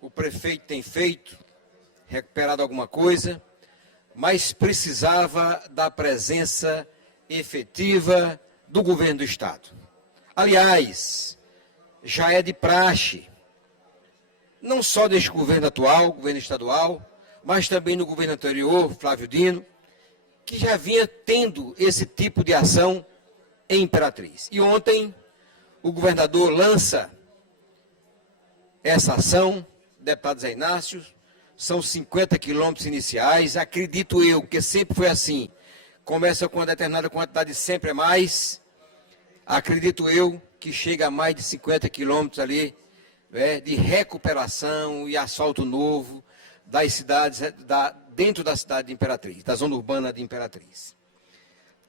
O prefeito tem feito, recuperado alguma coisa, mas precisava da presença efetiva do governo do estado. Aliás, já é de praxe, não só deste governo atual, governo estadual, mas também no governo anterior, Flávio Dino, que já vinha tendo esse tipo de ação em Imperatriz. E ontem, o governador lança essa ação, deputado Zé Inácio, são 50 quilômetros iniciais, acredito eu, porque sempre foi assim, começa com uma determinada quantidade, sempre é mais, acredito eu que chega a mais de 50 quilômetros ali, de recuperação e asfalto novo das cidades, dentro da cidade de Imperatriz, da zona urbana de Imperatriz.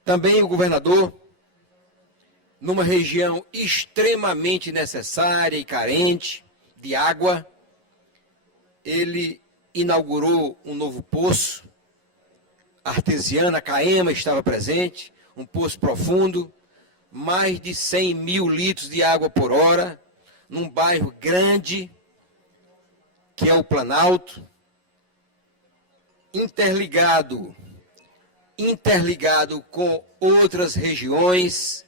Também o governador, numa região extremamente necessária e carente de água, ele inaugurou um novo poço artesiano, a Caema estava presente, um poço profundo, mais de 100 mil litros de água por hora, num bairro grande, que é o Planalto, interligado com outras regiões,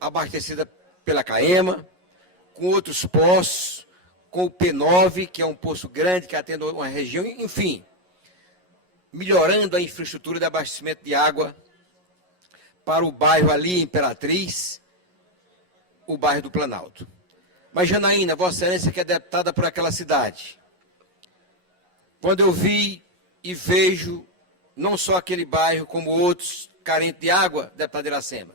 abastecida pela Caema, com outros poços, com o P9, que é um poço grande que atende uma região, enfim, melhorando a infraestrutura de abastecimento de água para o bairro ali, Imperatriz, o bairro do Planalto. Mas, Janaína, Vossa Excelência, que é deputada por aquela cidade, quando eu vi e vejo não só aquele bairro, como outros carentes de água, deputada Iracema,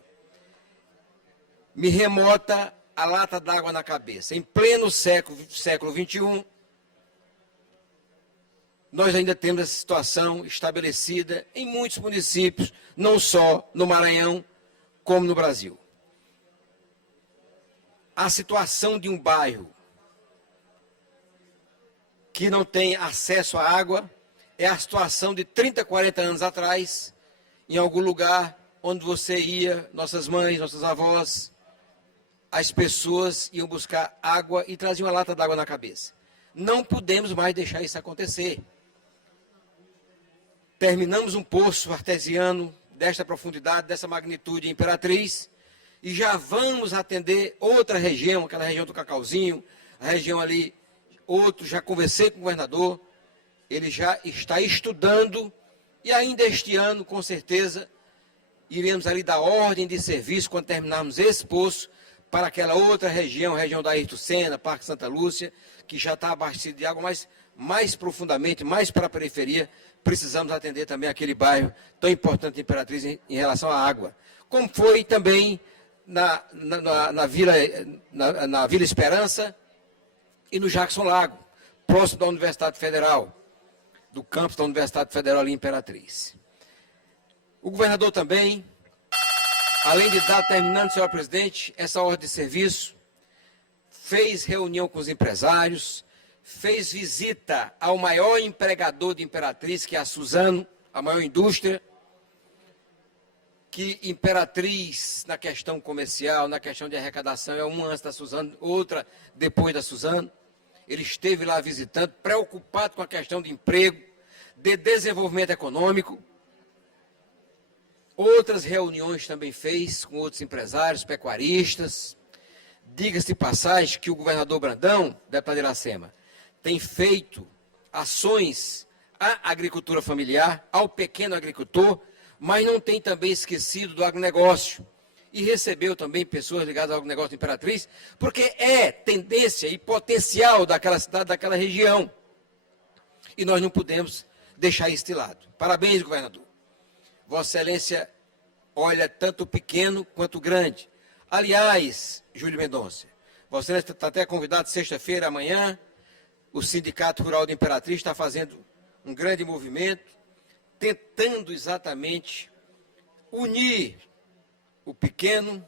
me remota a lata d'água na cabeça. Em pleno século XXI, nós ainda temos essa situação estabelecida em muitos municípios, não só no Maranhão, como no Brasil. A situação de um bairro que não tem acesso à água é a situação de 30, 40 anos atrás, em algum lugar onde você ia, nossas mães, nossas avós, as pessoas iam buscar água e traziam uma lata d'água na cabeça. Não podemos mais deixar isso acontecer. Terminamos um poço artesiano desta profundidade, dessa magnitude em Imperatriz, e já vamos atender outra região, aquela região do Cacauzinho, a região ali, outro, já conversei com o governador, ele já está estudando, e ainda este ano, com certeza, iremos ali dar ordem de serviço, quando terminarmos esse poço, para aquela outra região, a região da Ayrton Senna, Parque Santa Lúcia, que já está abastecido de água, mas mais profundamente, mais para a periferia, precisamos atender também aquele bairro tão importante de Imperatriz em relação à água. Como foi também na Vila Esperança e no Jackson Lago, próximo da Universidade Federal, do campus da Universidade Federal ali em Imperatriz. O governador também, além de estar terminando, senhora presidente, essa ordem de serviço, fez reunião com os empresários, fez visita ao maior empregador de Imperatriz, que é a Suzano, a maior indústria, que Imperatriz, na questão comercial, na questão de arrecadação, é uma antes da Suzano, outra depois da Suzano. Ele esteve lá visitando, preocupado com a questão de emprego, de desenvolvimento econômico. Outras reuniões também fez com outros empresários, pecuaristas. Diga-se de passagem que o governador Brandão, deputado Iracema, tem feito ações à agricultura familiar, ao pequeno agricultor, mas não tem também esquecido do agronegócio. E recebeu também pessoas ligadas ao agronegócio de Imperatriz, porque é tendência e potencial daquela cidade, daquela região. E nós não podemos deixar isso de lado. Parabéns, governador. Vossa Excelência olha tanto o pequeno quanto o grande. Aliás, Júlio Mendonça, Vossa Excelência está até convidado sexta-feira, amanhã, o Sindicato Rural de Imperatriz está fazendo um grande movimento, tentando exatamente unir o pequeno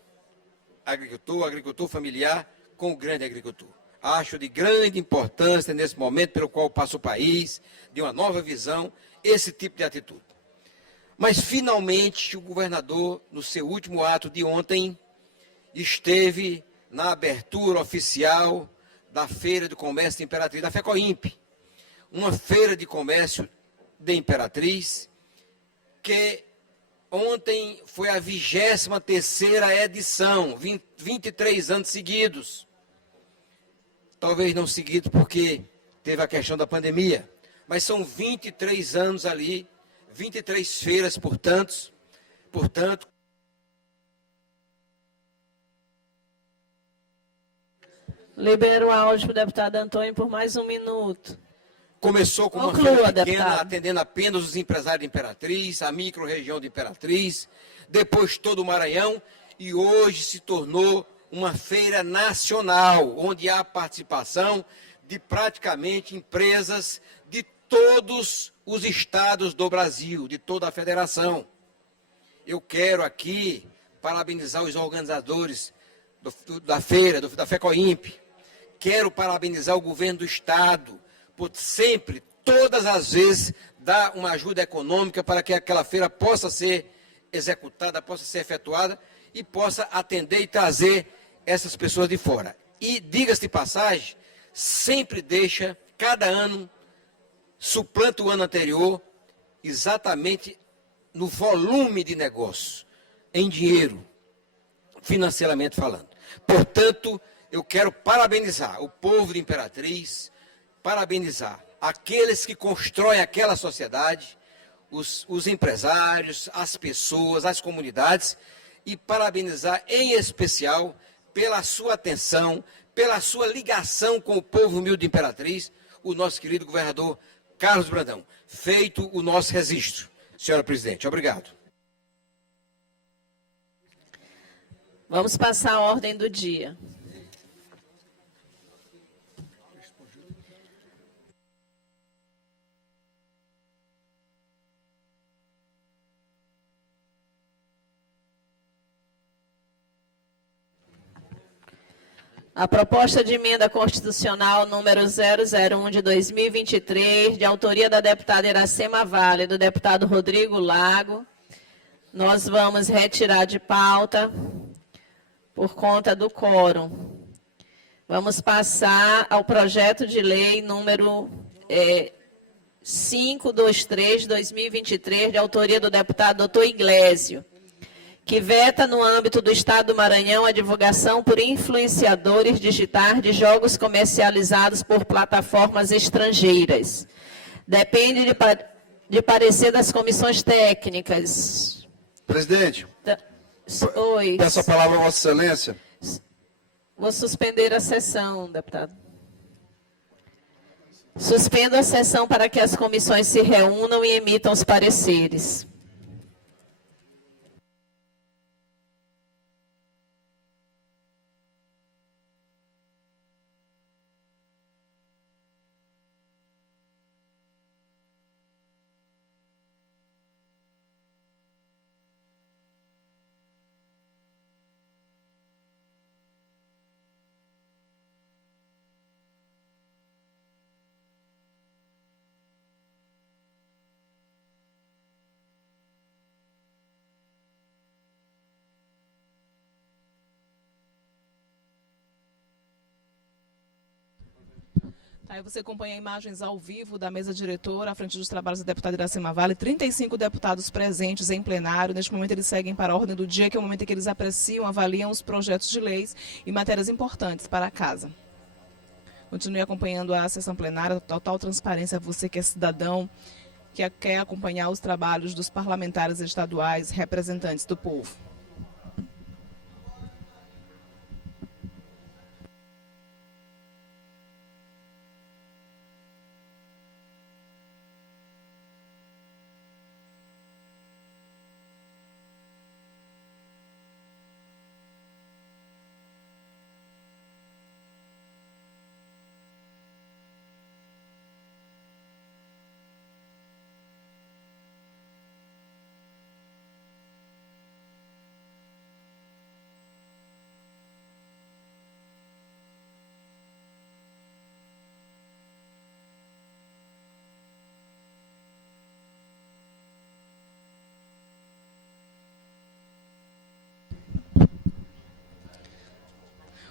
agricultor, o agricultor familiar, com o grande agricultor. Acho de grande importância, nesse momento pelo qual passa o país, de uma nova visão, esse tipo de atitude. Mas, finalmente, o governador, no seu último ato de ontem, esteve na abertura oficial da Feira de Comércio de Imperatriz, da FECOIMP, uma feira de comércio de Imperatriz, que ontem foi a 23ª edição, 23 anos seguidos. Talvez não seguidos porque teve a questão da pandemia, mas são 23 anos ali, 23 feiras, portanto, Libero o áudio para o deputado Antônio por mais 1 minuto. começou com uma Conclua, feira pequena, deputado. atendendo apenas os empresários de Imperatriz, a micro-região de Imperatriz, depois todo o Maranhão, e hoje se tornou uma feira nacional, onde há participação de praticamente empresas de todos os estados do Brasil, de toda a federação. Eu quero aqui parabenizar os organizadores da feira, da FECOIMP. Quero parabenizar o governo do estado por sempre, todas as vezes, dar uma ajuda econômica para que aquela feira possa ser executada, possa ser efetuada e possa atender e trazer essas pessoas de fora. E, diga-se de passagem, sempre deixa, cada ano, suplanta o ano anterior, exatamente no volume de negócio, em dinheiro, financeiramente falando. Portanto, eu quero parabenizar o povo de Imperatriz, parabenizar aqueles que constroem aquela sociedade, os empresários, as pessoas, as comunidades, e parabenizar em especial pela sua atenção, pela sua ligação com o povo humilde de Imperatriz, o nosso querido governador Carlos Brandão. Feito o nosso registro. Senhora presidente, obrigado. Vamos passar a ordem do dia. A proposta de emenda constitucional número 001 de 2023, de autoria da deputada Iracema Vale e do deputado Rodrigo Lago, nós vamos retirar de pauta por conta do quórum. Vamos passar ao projeto de lei número 523 de 2023, de autoria do deputado doutor Iglesio, que veta no âmbito do Estado do Maranhão a divulgação por influenciadores digitais de jogos comercializados por plataformas estrangeiras. Depende de parecer das comissões técnicas. Presidente, Oi. peço a palavra a Vossa Excelência. Vou suspender a sessão, deputado. Suspendo a sessão para que as comissões se reúnam e emitam os pareceres. Aí você acompanha imagens ao vivo da mesa diretora, à frente dos trabalhos da deputada Iracema Vale. 35 deputados presentes em plenário. Neste momento eles seguem para a ordem do dia, que é o momento em que eles apreciam, avaliam os projetos de leis e matérias importantes para a casa. Continue acompanhando a sessão plenária, total transparência. Você que é cidadão, que quer acompanhar os trabalhos dos parlamentares estaduais, representantes do povo.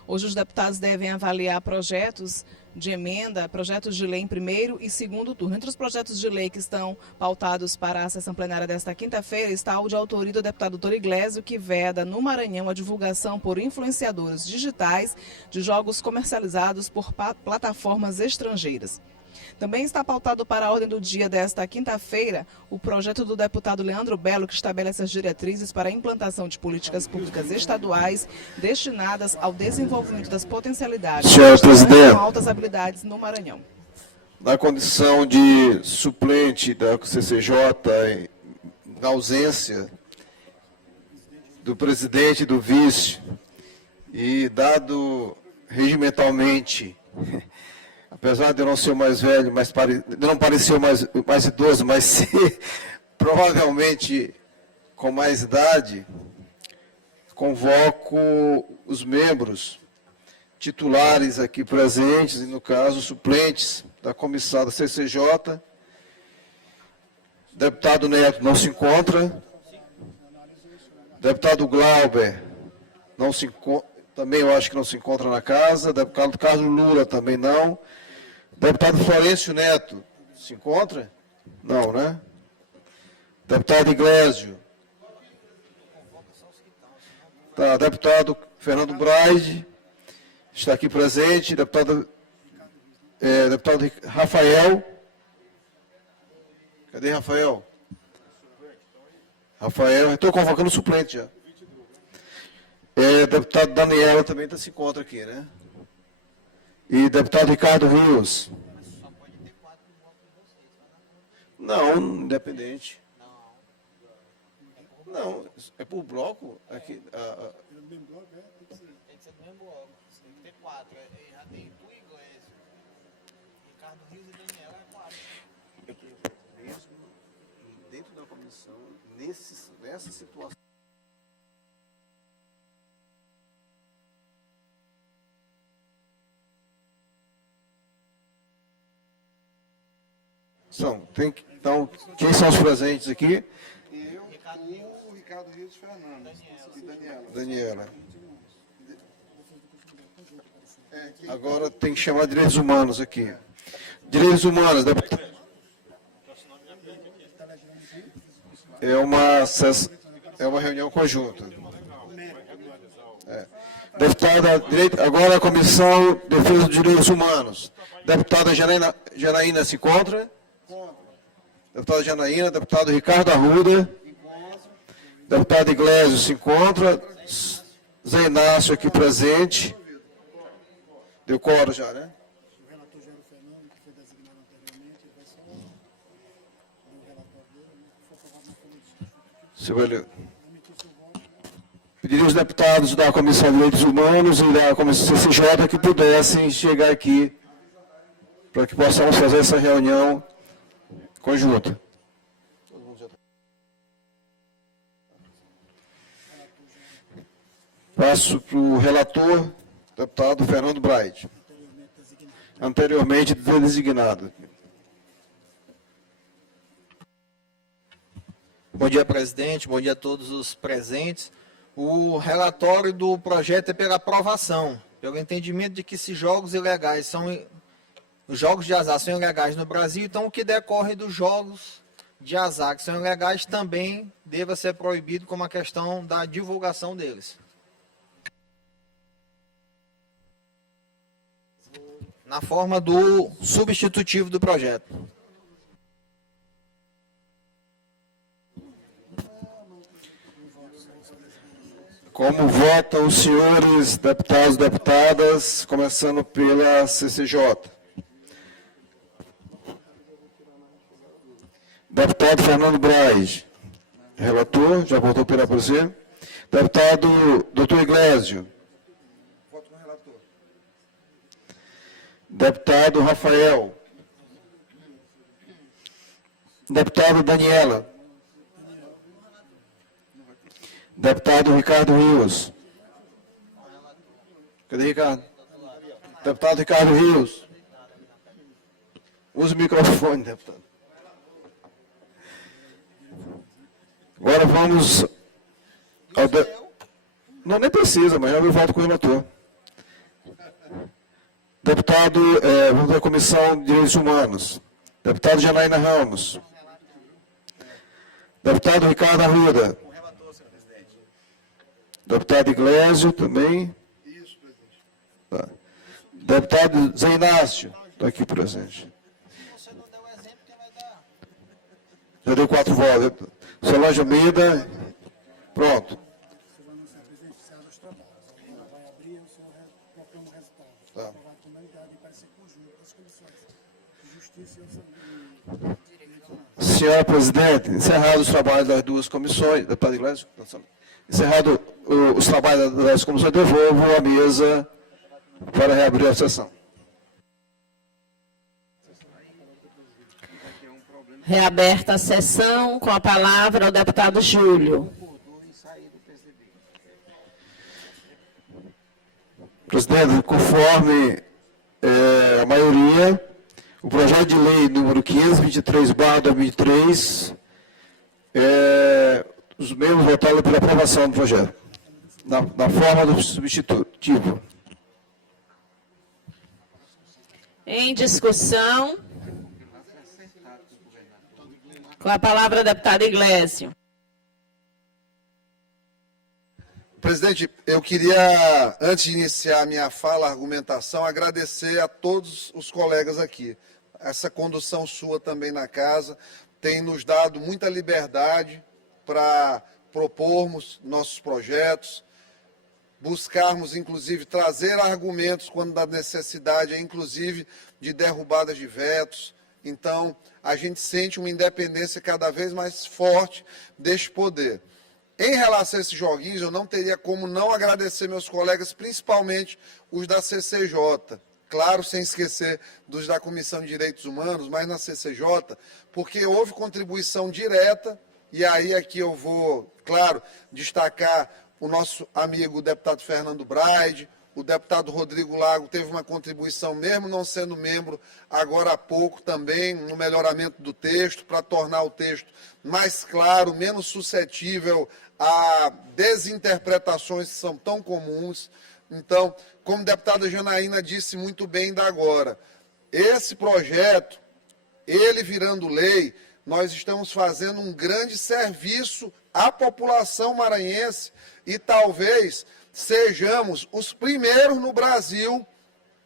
Hoje os deputados devem avaliar projetos de emenda, projetos de lei em primeiro e segundo turno. Entre os projetos de lei que estão pautados para a sessão plenária desta quinta-feira está o de autoria do deputado Doutor Iglesio, que veda no Maranhão a divulgação por influenciadores digitais de jogos comercializados por plataformas estrangeiras. Também está pautado para a ordem do dia desta quinta-feira o projeto do deputado Leandro Belo, que estabelece as diretrizes para a implantação de políticas públicas estaduais destinadas ao desenvolvimento das potencialidades com altas habilidades no Maranhão. Na condição de suplente da CCJ, na ausência do presidente e do vice, e dado regimentalmente, apesar de eu não ser o mais velho, de não parecer o mais idoso, mas ser provavelmente com mais idade, convoco os membros titulares aqui presentes, e no caso suplentes da comissão da CCJ. Deputado Neto não se encontra. Deputado Glauber não se encontra, também eu acho que não se encontra na casa. Deputado Carlos Lula também não. Deputado Florencio Neto, se encontra? Não, né? Deputado Iglesio. Tá, deputado Fernando Braide está aqui presente. Deputado Rafael. Cadê Rafael? Rafael, estou convocando o suplente já. Deputado Daniela também se encontra aqui, né? E deputado Ricardo Rios. Não, independente. Não, é por bloco? Aqui, Tem que ser do mesmo bloco. Tem que ter 4. Já tem tu e Iglesio. Ricardo Rios e Daniela é 4. Mesmo dentro da comissão, nessa situação. Então, quem são os presentes aqui? Eu, o Ricardo Rios Fernandes e Daniela. Agora tem que chamar direitos humanos aqui. Direitos humanos, deputado. É uma reunião conjunta. Deputada, agora a Comissão de Defesa dos Direitos Humanos. Deputada Janaína se encontra? Deputada Janaína, deputado Ricardo Arruda. Deputado Iglesio se encontra. Zé Inácio aqui presente. Deu quórum já, né? O relator Gero Fernando, que foi designado anteriormente, vai só o relator dele, que foi aprovado na comissão. Pediria aos deputados da Comissão de Direitos Humanos e da Comissão CCJ que pudessem chegar aqui para que possamos fazer essa reunião conjunta. Passo para o relator, deputado Fernando Braide, anteriormente designado. Bom dia, presidente. Bom dia a todos os presentes. O relatório do projeto é pela aprovação, pelo entendimento de que se jogos ilegais são Os jogos de azar são ilegais no Brasil, então o que decorre dos jogos de azar que são ilegais também deva ser proibido como a questão da divulgação deles. Na forma do substitutivo do projeto. Como votam os senhores deputados e deputadas, começando pela CCJ? Deputado Fernando Braz, relator, já votou pela você. Deputado Dr. Iglesio. Voto no relator. Deputado Rafael. Deputado Daniela. Deputado Ricardo Rios. Cadê Ricardo? Deputado Ricardo Rios. Use o microfone, deputado. Agora vamos ao Não, nem precisa, mas eu volto com o relator. Deputado, vamos à Comissão de Direitos Humanos. Deputado Janaína Ramos. Deputado Ricardo Arruda. Deputado Iglesio também. Isso, presidente. Tá. Deputado Zé Inácio, está aqui presente. Você não deu exemplo, quem vai dar? Já deu 4 votos. Solange Almeida. Pronto. Você vai anunciar, presidente, encerrado os trabalhos. Ela vai abrir e o senhor proclama o resultado. Tá. Aprovado por unanimidade e parecer conjunto das comissões de Justiça e Senhora Presidente, encerrados os trabalhos das duas comissões, deputado Iglesio, encerrado os trabalhos das comissões, devolvo a mesa para reabrir a sessão. Reaberta a sessão, com a palavra o deputado Júlio. Presidente, conforme a maioria, o projeto de lei número 523/2023, os membros votaram pela aprovação do projeto, na forma do substitutivo. Em discussão. Com a palavra o deputado Iglesio. Presidente, eu queria, antes de iniciar a minha fala, a argumentação, agradecer a todos os colegas aqui. Essa condução sua também na casa tem nos dado muita liberdade para propormos nossos projetos, buscarmos, inclusive, trazer argumentos quando da necessidade, inclusive, de derrubadas de vetos. Então, a gente sente uma independência cada vez mais forte deste poder. Em relação a esses joguinhos, eu não teria como não agradecer meus colegas, principalmente os da CCJ. Claro, sem esquecer dos da Comissão de Direitos Humanos, mas na CCJ, porque houve contribuição direta, e aí aqui eu vou, claro, destacar o nosso amigo o deputado Fernando Braide, o deputado Rodrigo Lago teve uma contribuição, mesmo não sendo membro, agora há pouco também, no melhoramento do texto, para tornar o texto mais claro, menos suscetível a desinterpretações que são tão comuns. Então, como a deputada Janaína disse muito bem ainda agora, esse projeto, ele virando lei, nós estamos fazendo um grande serviço à população maranhense e talvez sejamos os primeiros no Brasil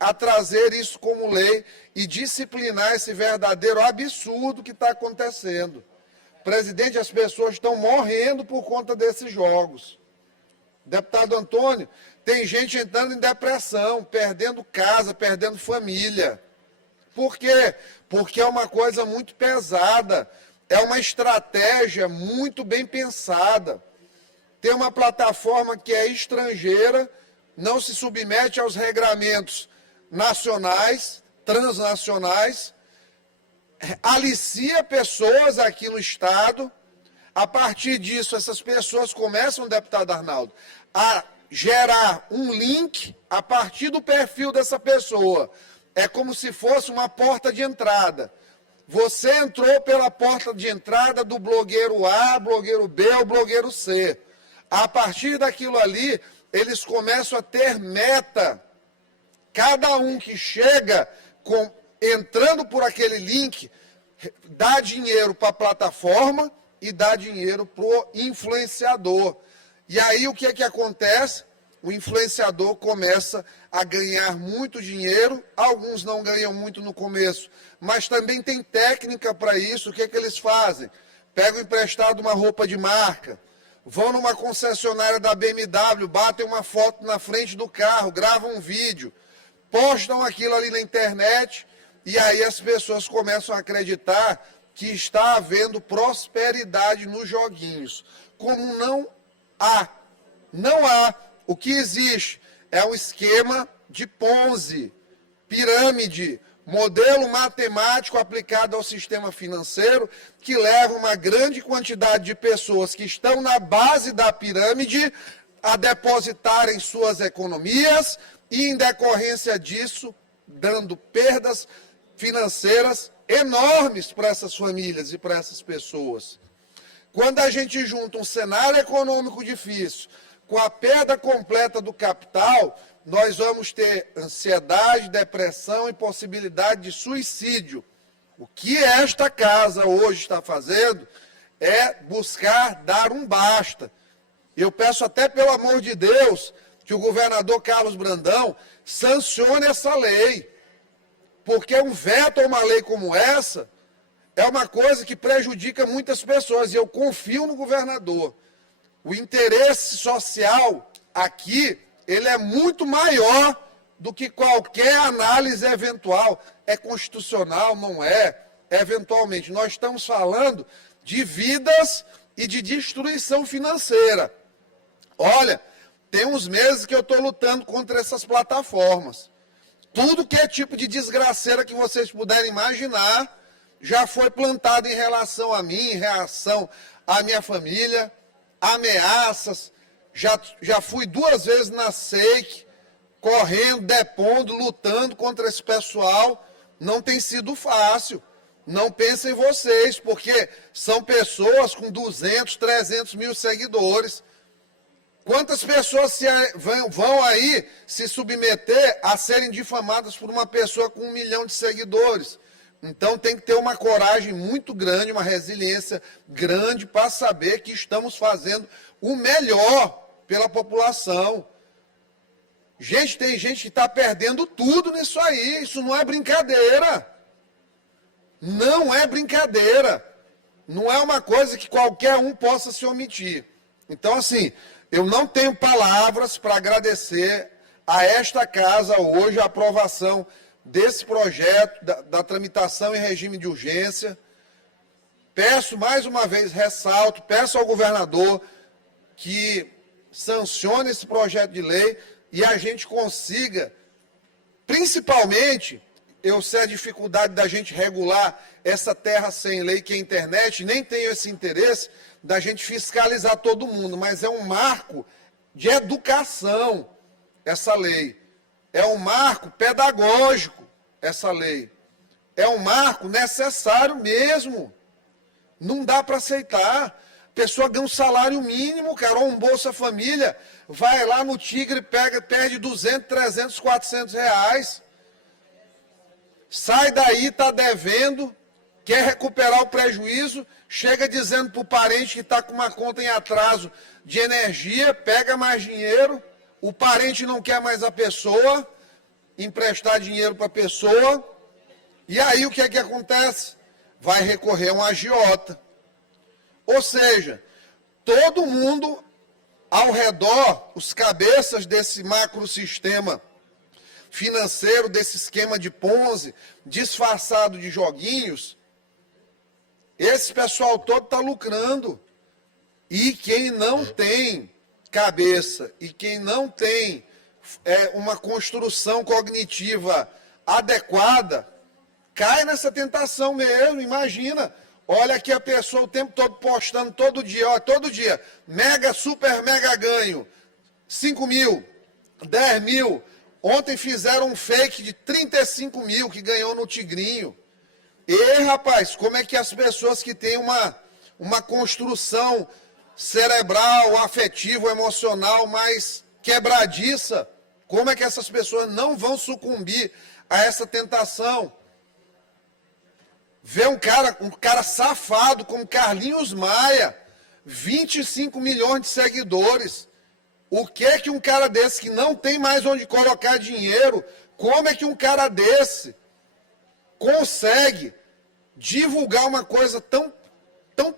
a trazer isso como lei e disciplinar esse verdadeiro absurdo que está acontecendo. Presidente, as pessoas estão morrendo por conta desses jogos. Deputado Antônio, tem gente entrando em depressão, perdendo casa, perdendo família. Por quê? Porque é uma coisa muito pesada, é uma estratégia muito bem pensada. Tem uma plataforma que é estrangeira, não se submete aos regramentos nacionais, transnacionais, alicia pessoas aqui no Estado. A partir disso, essas pessoas começam, deputado Arnaldo, a gerar um link a partir do perfil dessa pessoa. É como se fosse uma porta de entrada. Você entrou pela porta de entrada do blogueiro A, blogueiro B ou blogueiro C. A partir daquilo ali, eles começam a ter meta. Cada um que chega com entrando por aquele link, dá dinheiro para a plataforma e dá dinheiro para o influenciador. E aí o que é que acontece? O influenciador começa a ganhar muito dinheiro, alguns não ganham muito no começo, mas também tem técnica para isso. O que é que eles fazem? Pegam emprestado uma roupa de marca, vão numa concessionária da BMW, batem uma foto na frente do carro, gravam um vídeo, postam aquilo ali na internet, e aí as pessoas começam a acreditar que está havendo prosperidade nos joguinhos. Como não há. Não há. O que existe é um esquema de Ponzi, pirâmide, modelo matemático aplicado ao sistema financeiro, que leva uma grande quantidade de pessoas que estão na base da pirâmide a depositarem suas economias e, em decorrência disso, dando perdas financeiras enormes para essas famílias e para essas pessoas. Quando a gente junta um cenário econômico difícil com a perda completa do capital, nós vamos ter ansiedade, depressão e possibilidade de suicídio. O que esta casa hoje está fazendo é buscar dar um basta. Eu peço até pelo amor de Deus que o governador Carlos Brandão sancione essa lei, porque um veto a uma lei como essa é uma coisa que prejudica muitas pessoas, e eu confio no governador. O interesse social aqui, ele é muito maior do que qualquer análise eventual. É constitucional, não é? Eventualmente. Nós estamos falando de vidas e de destruição financeira. Olha, tem uns meses que eu estou lutando contra essas plataformas. Tudo que é tipo de desgraceira que vocês puderem imaginar já foi plantado em relação a mim, em relação à minha família, ameaças. Já fui 2 vezes na SEIC, correndo, depondo, lutando contra esse pessoal. Não tem sido fácil. Não pensem vocês, porque são pessoas com 200, 300 mil seguidores. Quantas pessoas vão aí se submeter a serem difamadas por uma pessoa com 1 milhão de seguidores? Então tem que ter uma coragem muito grande, uma resiliência grande para saber que estamos fazendo o melhor pela população. Gente, tem gente que está perdendo tudo nisso aí. Isso não é brincadeira. Não é brincadeira. Não é uma coisa que qualquer um possa se omitir. Então, assim, eu não tenho palavras para agradecer a esta casa hoje a aprovação desse projeto, da tramitação em regime de urgência. Peço mais uma vez, ressalto, peço ao governador que sancione esse projeto de lei e a gente consiga, principalmente, eu sei a dificuldade da gente regular essa terra sem lei, que é a internet, nem tenho esse interesse da gente fiscalizar todo mundo, mas é um marco de educação essa lei. É um marco pedagógico essa lei. É um marco necessário mesmo. Não dá para aceitar. A pessoa ganha um salário mínimo, cara, ou um Bolsa Família, vai lá no Tigre, perde 200, 300, 400 reais. Sai daí, está devendo, quer recuperar o prejuízo, chega dizendo para o parente que está com uma conta em atraso de energia, pega mais dinheiro, o parente não quer mais a pessoa, emprestar dinheiro para a pessoa, e aí o que é que acontece? Vai recorrer a um agiota. Ou seja, todo mundo ao redor, os cabeças desse macrosistema financeiro, desse esquema de Ponzi, disfarçado de joguinhos, esse pessoal todo está lucrando. E quem não tem cabeça e quem não tem uma construção cognitiva adequada, cai nessa tentação mesmo. Imagina, olha aqui a pessoa o tempo todo postando, todo dia, mega, super, mega ganho, 5 mil, 10 mil, ontem fizeram um fake de 35 mil que ganhou no Tigrinho. E, rapaz, como é que as pessoas que têm uma construção cerebral, afetiva, emocional mais quebradiça, como é que essas pessoas não vão sucumbir a essa tentação? ver um cara safado como Carlinhos Maia, 25 milhões de seguidores. O que é que um cara desse que não tem mais onde colocar dinheiro, como é que um cara desse consegue divulgar uma coisa tão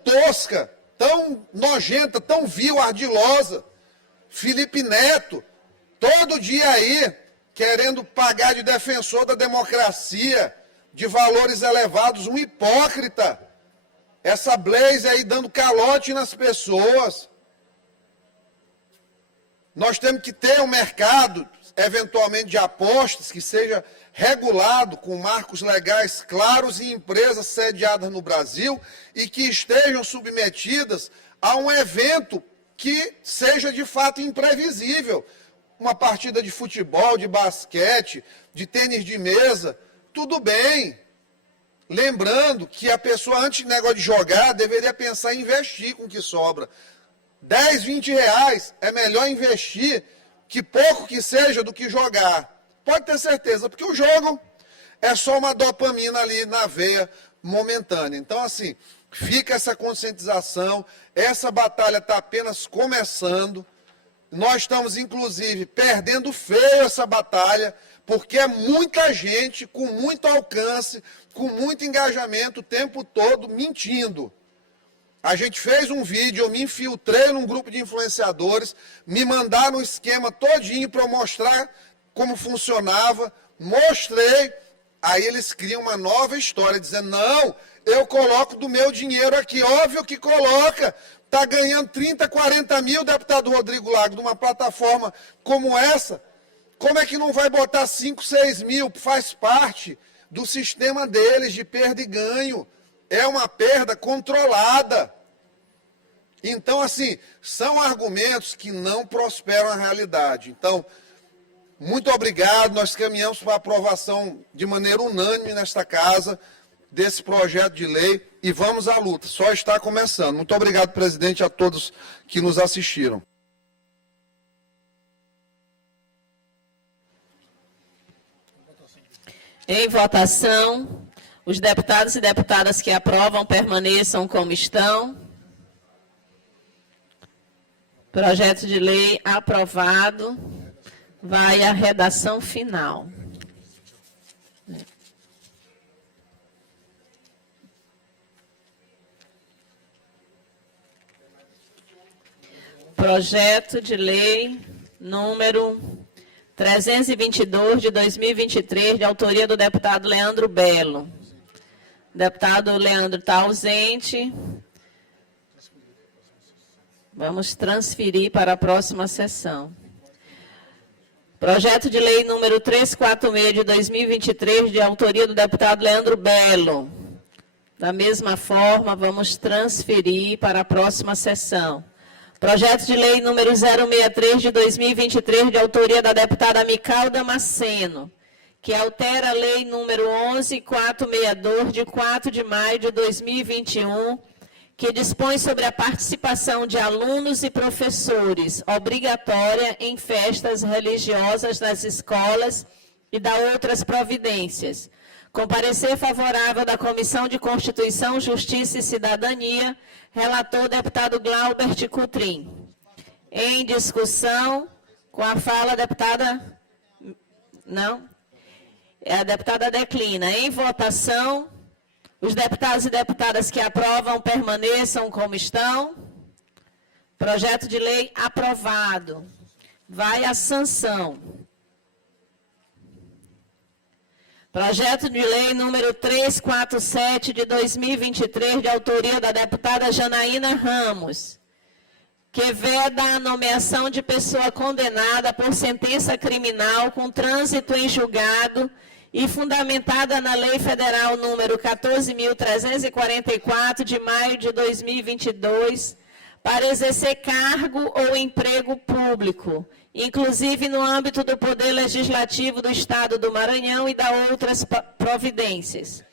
tosca, tão nojenta, tão vil, ardilosa? Felipe Neto, todo dia aí, querendo pagar de defensor da democracia, de valores elevados, um hipócrita. Essa Blaze aí dando calote nas pessoas. Nós temos que ter um mercado, eventualmente, de apostas que seja regulado com marcos legais claros e empresas sediadas no Brasil e que estejam submetidas a um evento que seja de fato imprevisível. Uma partida de futebol, de basquete, de tênis de mesa, tudo bem. Lembrando que a pessoa, antes de negócio de jogar, deveria pensar em investir com o que sobra. 10, 20 reais é melhor investir, que pouco que seja, do que jogar. Pode ter certeza, porque o jogo é só uma dopamina ali na veia momentânea. Então, assim, fica essa conscientização, essa batalha está apenas começando. Nós estamos, inclusive, perdendo feio essa batalha, porque é muita gente com muito alcance, com muito engajamento o tempo todo mentindo. A gente fez um vídeo, eu me infiltrei num grupo de influenciadores, me mandaram um esquema todinho para eu mostrar como funcionava, mostrei, aí eles criam uma nova história, dizendo, não, eu coloco do meu dinheiro aqui, óbvio que coloca, está ganhando 30, 40 mil, deputado Rodrigo Lago, numa plataforma como essa, como é que não vai botar 5, 6 mil? Faz parte do sistema deles de perda e ganho, é uma perda controlada. Então, assim, são argumentos que não prosperam a realidade. Então, muito obrigado, nós caminhamos para a aprovação de maneira unânime nesta casa desse projeto de lei e vamos à luta, só está começando. Muito obrigado, presidente, a todos que nos assistiram. Em votação, os deputados e deputadas que aprovam permaneçam como estão. Projeto de lei aprovado. Vai à redação final. Projeto de lei número 322 de 2023, de autoria do deputado Leandro Belo. O deputado Leandro está ausente. Vamos transferir para a próxima sessão. Projeto de lei número 346 de 2023, de autoria do deputado Leandro Belo. Da mesma forma, vamos transferir para a próxima sessão. Projeto de lei número 063 de 2023, de autoria da deputada Mical Damasceno, que altera a lei número 11462, de 4 de maio de 2021, que dispõe sobre a participação de alunos e professores obrigatória em festas religiosas nas escolas e da outras providências. Com parecer favorável da Comissão de Constituição, Justiça e Cidadania, relator deputado Glaubert Cutrim. Em discussão, com a fala a deputada... Não? A deputada declina. Em votação... Os deputados e deputadas que aprovam permaneçam como estão. Projeto de lei aprovado. Vai à sanção. Projeto de lei número 347 de 2023, de autoria da deputada Janaína Ramos, que veda a nomeação de pessoa condenada por sentença criminal com trânsito em julgado e fundamentada na Lei Federal número 14.344, de maio de 2022, para exercer cargo ou emprego público, inclusive no âmbito do Poder Legislativo do Estado do Maranhão e da outras providências.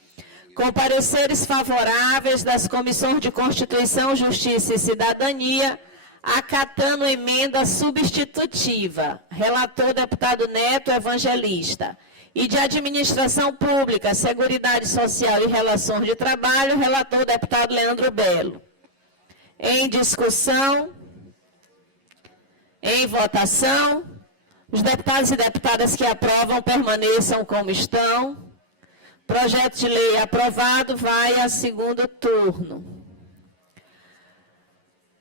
Com pareceres favoráveis das Comissões de Constituição, Justiça e Cidadania, acatando emenda substitutiva. Relator, deputado Neto Evangelista. E de Administração Pública, Seguridade Social e Relações de Trabalho, relator o deputado Leandro Belo. Em discussão, em votação, os deputados e deputadas que aprovam permaneçam como estão. Projeto de lei aprovado, vai a segundo turno.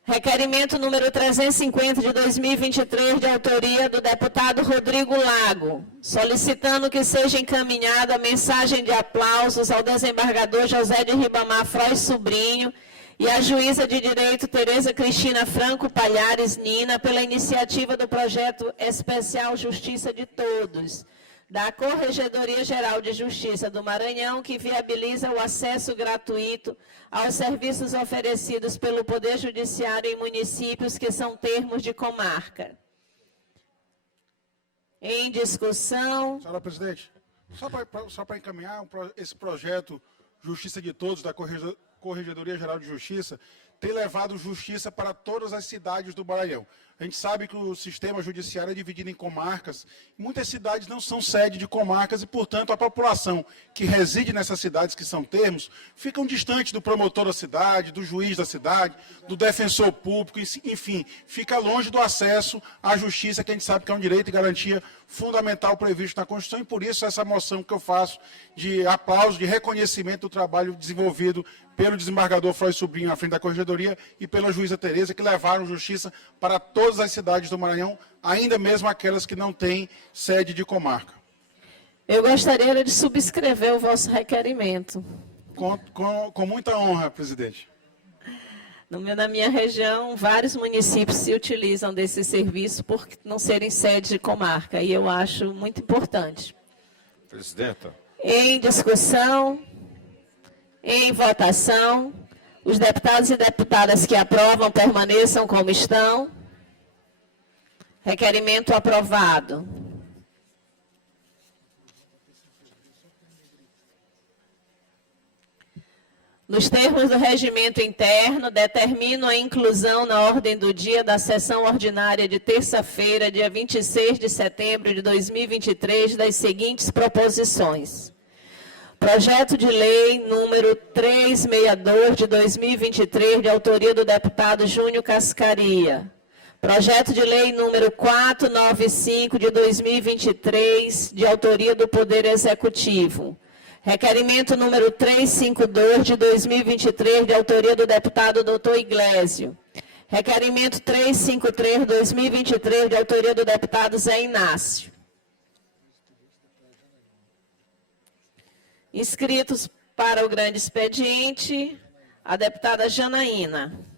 Requerimento número 350 de 2023, de autoria do deputado Rodrigo Lago, solicitando que seja encaminhada a mensagem de aplausos ao desembargador José de Ribamar Frois Sobrinho e à juíza de direito Tereza Cristina Franco Palhares Nina pela iniciativa do projeto especial Justiça de Todos, da Corregedoria Geral de Justiça do Maranhão, que viabiliza o acesso gratuito aos serviços oferecidos pelo Poder Judiciário em municípios que são termos de comarca. Em discussão. Senhora presidente, só para encaminhar esse projeto Justiça de Todos, da Corregedoria Geral de Justiça, tem levado justiça para todas as cidades do Maranhão. A gente sabe que o sistema judiciário é dividido em comarcas. Muitas cidades não são sede de comarcas e, portanto, a população que reside nessas cidades que são termos ficam distantes do promotor da cidade, do juiz da cidade, do defensor público, enfim, fica longe do acesso à justiça, que a gente sabe que é um direito e garantia fundamental previsto na Constituição, e por isso essa moção que eu faço de aplauso, de reconhecimento do trabalho desenvolvido pelo desembargador Frois Sobrinho à frente da Corregedoria e pela juíza Tereza, que levaram justiça para todas as cidades do Maranhão, ainda mesmo aquelas que não têm sede de comarca. Eu gostaria de subscrever o vosso requerimento. Com muita honra, presidente. Na minha região, vários municípios se utilizam desse serviço por não serem sedes de comarca, e eu acho muito importante. Presidenta. Em discussão, em votação, os deputados e deputadas que aprovam permaneçam como estão. Requerimento aprovado. Nos termos do regimento interno, determino a inclusão na ordem do dia da sessão ordinária de terça-feira, dia 26 de setembro de 2023, das seguintes proposições. Projeto de lei número 362 de 2023, de autoria do deputado Júnior Cascaria. Projeto de lei número 495 de 2023, de autoria do Poder Executivo. Requerimento número 352 de 2023, de autoria do deputado Dr. Iglesio. Requerimento 353 de 2023, de autoria do deputado Zé Inácio. Inscritos para o grande expediente, a deputada Janaína.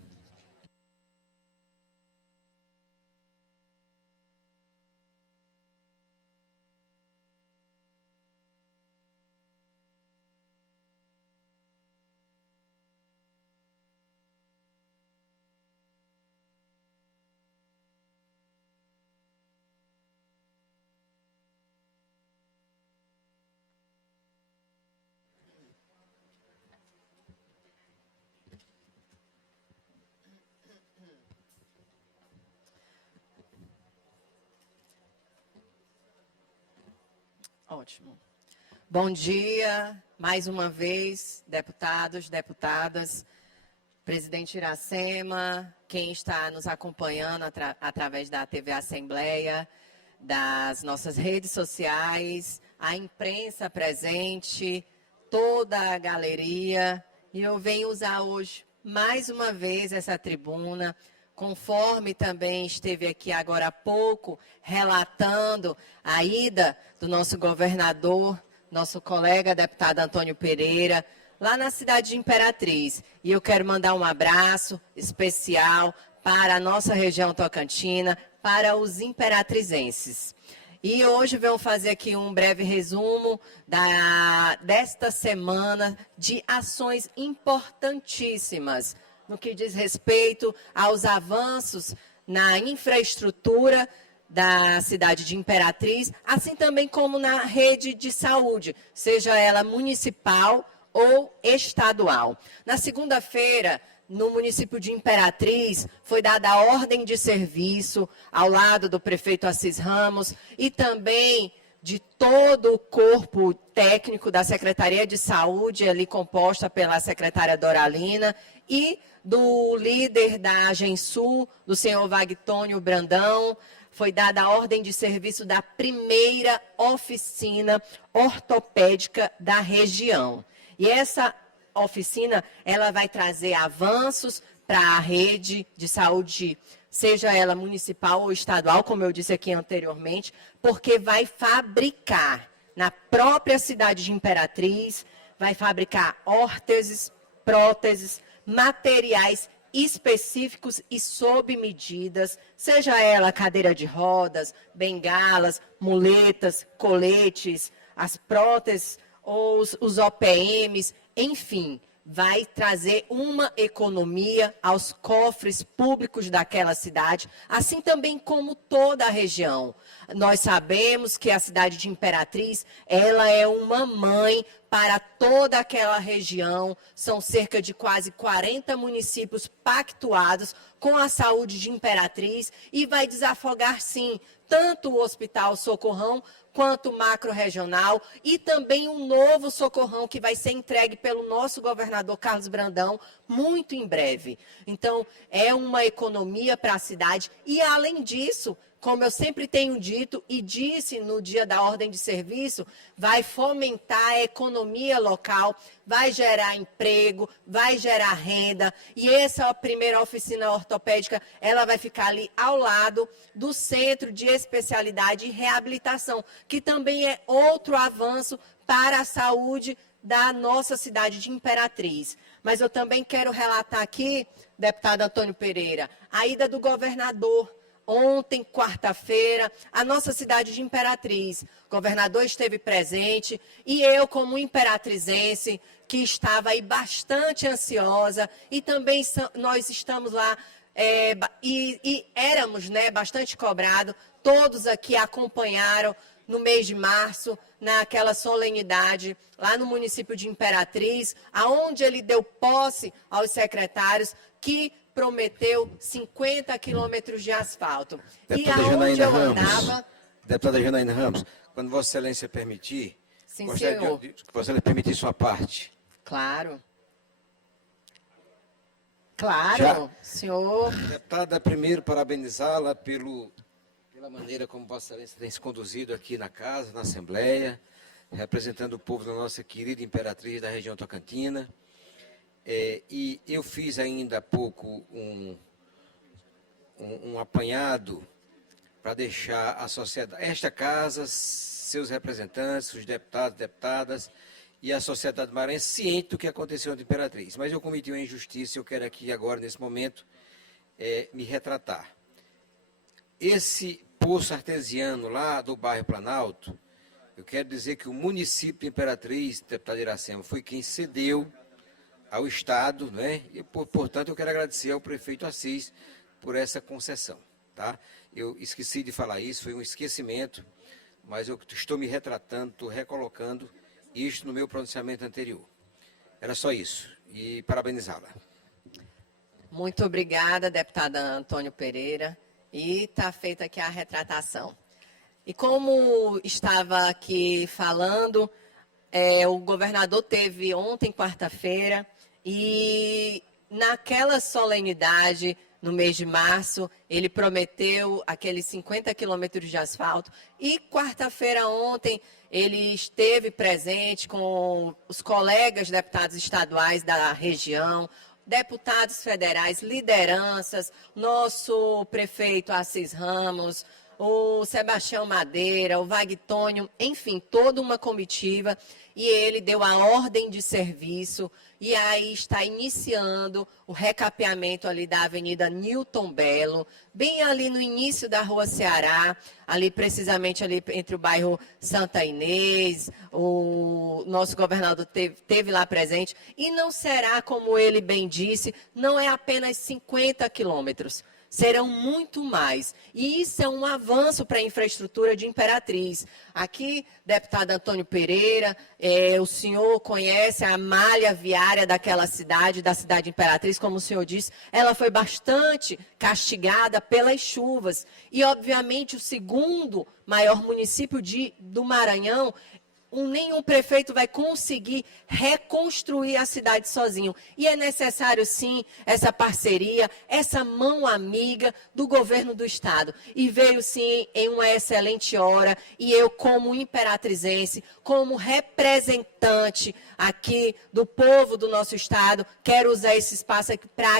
Ótimo. Bom dia, mais uma vez, deputados, deputadas, presidente Iracema, quem está nos acompanhando através da TV Assembleia, das nossas redes sociais, a imprensa presente, toda a galeria. E eu venho usar hoje, mais uma vez, essa tribuna, conforme também esteve aqui agora há pouco, relatando a ida do nosso governador, nosso colega deputado Antônio Pereira, lá na cidade de Imperatriz. E eu quero mandar um abraço especial para a nossa região tocantina, para os imperatrizenses. E hoje venho fazer aqui um breve resumo desta semana de ações importantíssimas no que diz respeito aos avanços na infraestrutura da cidade de Imperatriz, assim também como na rede de saúde, seja ela municipal ou estadual. Na segunda-feira, no município de Imperatriz, foi dada a ordem de serviço ao lado do prefeito Assis Ramos e também de todo o corpo técnico da Secretaria de Saúde, ali composta pela secretária Doralina, e do líder da Agensul, do senhor Wagtônio Brandão. Foi dada a ordem de serviço da primeira oficina ortopédica da região. E essa oficina, ela vai trazer avanços para a rede de saúde, seja ela municipal ou estadual, como eu disse aqui anteriormente, porque vai fabricar na própria cidade de Imperatriz, vai fabricar órteses, próteses, materiais específicos e sob medidas, seja ela cadeira de rodas, bengalas, muletas, coletes, as próteses, ou os OPMs, enfim, vai trazer uma economia aos cofres públicos daquela cidade, assim também como toda a região. Nós sabemos que a cidade de Imperatriz, ela é uma mãe para toda aquela região. São cerca de quase 40 municípios pactuados com a saúde de Imperatriz e vai desafogar, sim, tanto o Hospital Socorrão quanto o macro-regional e também um novo socorrão que vai ser entregue pelo nosso governador Carlos Brandão muito em breve. Então, é uma economia para a cidade e, além disso, como eu sempre tenho dito e disse no dia da ordem de serviço, vai fomentar a economia local, vai gerar emprego, vai gerar renda. E essa primeira oficina ortopédica, ela vai ficar ali ao lado do Centro de Especialidade e Reabilitação, que também é outro avanço para a saúde da nossa cidade de Imperatriz. Mas eu também quero relatar aqui, deputado Antônio Pereira, a ida do governador. Ontem, quarta-feira, a nossa cidade de Imperatriz, o governador esteve presente e eu, como imperatrizense, que estava aí bastante ansiosa, e também nós estamos lá e éramos, né, bastante cobrados, todos aqui acompanharam no mês de março, naquela solenidade, lá no município de Imperatriz, aonde ele deu posse aos secretários que prometeu 50 quilômetros de asfalto. Deputada E aonde Janaína eu Ramos, andava... Deputada Janaína Ramos, quando Vossa Excelência permitir, Sim, gostaria senhor. que Vossa Excelência permitir sua parte. Claro. Claro, Já. senhor. Deputada, primeiro, parabenizá-la pela maneira como Vossa Excelência tem se conduzido aqui na casa, na Assembleia, representando o povo da nossa querida Imperatriz da região tocantina. E eu fiz ainda há pouco um apanhado para deixar a sociedade, esta casa, seus representantes, os deputados, deputadas e a sociedade maranhense ciente do que aconteceu na Imperatriz. Mas eu cometi uma injustiça e eu quero aqui agora, nesse momento, me retratar. Esse poço artesiano lá do bairro Planalto, eu quero dizer que o município de Imperatriz, deputado Iracema, foi quem cedeu ao Estado, né? E, portanto, eu quero agradecer ao prefeito Assis por essa concessão, tá? Eu esqueci de falar isso, foi um esquecimento, mas eu estou me retratando, estou recolocando isto no meu pronunciamento anterior. Era só isso, e parabenizá-la. Muito obrigada, deputada Antônio Pereira, e está feita aqui a retratação. E como estava aqui falando, o governador teve ontem, quarta-feira, e naquela solenidade, no mês de março, ele prometeu aqueles 50 quilômetros de asfalto. E quarta-feira ontem, ele esteve presente com os colegas deputados estaduais da região, deputados federais, lideranças, nosso prefeito Assis Ramos, o Sebastião Madeira, o Wagtônio, enfim, toda uma comitiva, e ele deu a ordem de serviço, e aí está iniciando o recapeamento ali da Avenida Newton Belo, bem ali no início da Rua Ceará, ali precisamente ali entre o bairro Santa Inês, o nosso governador teve lá presente, e não será, como ele bem disse, não é apenas 50 quilômetros, serão muito mais. E isso é um avanço para a infraestrutura de Imperatriz. Aqui, deputado Antônio Pereira, o senhor conhece a malha viária daquela cidade, da cidade de Imperatriz, como o senhor disse, ela foi bastante castigada pelas chuvas. E, obviamente, o segundo maior município do Maranhão, nenhum prefeito vai conseguir reconstruir a cidade sozinho. E é necessário, sim, essa parceria, essa mão amiga do governo do Estado. E veio, sim, em uma excelente hora. E eu, como imperatrizense, como representante aqui do povo do nosso Estado, quero usar esse espaço aqui para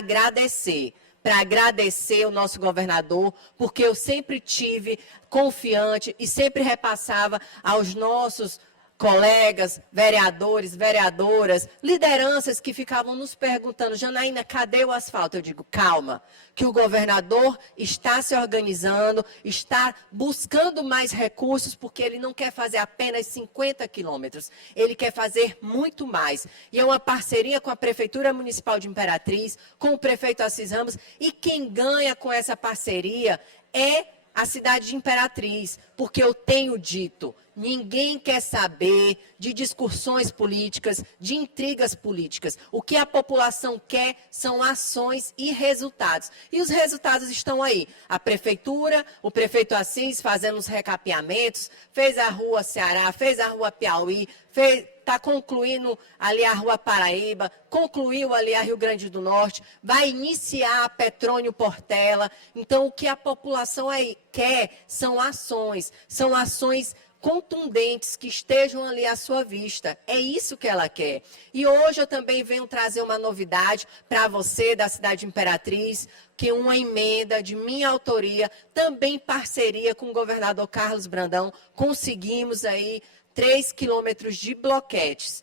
agradecer o nosso governador, porque eu sempre tive confiante e sempre repassava aos nossos colegas, vereadores, vereadoras, lideranças que ficavam nos perguntando: Janaína, cadê o asfalto? Eu digo, calma, que o governador está se organizando, está buscando mais recursos, porque ele não quer fazer apenas 50 quilômetros, ele quer fazer muito mais. E é uma parceria com a Prefeitura Municipal de Imperatriz, com o prefeito Assis Ramos, e quem ganha com essa parceria é a cidade de Imperatriz, porque eu tenho dito, ninguém quer saber de discussões políticas, de intrigas políticas. O que a população quer são ações e resultados. E os resultados estão aí. A prefeitura, o prefeito Assis fazendo os recapeamentos, fez a rua Ceará, fez a rua Piauí, está concluindo ali a Rua Paraíba, concluiu ali a Rio Grande do Norte, vai iniciar a Petrônio Portela. Então, o que a população aí quer são ações contundentes que estejam ali à sua vista. É isso que ela quer. E hoje eu também venho trazer uma novidade para você da cidade de Imperatriz, que uma emenda de minha autoria, também parceria com o governador Carlos Brandão, conseguimos aí 3 quilômetros de bloquetes.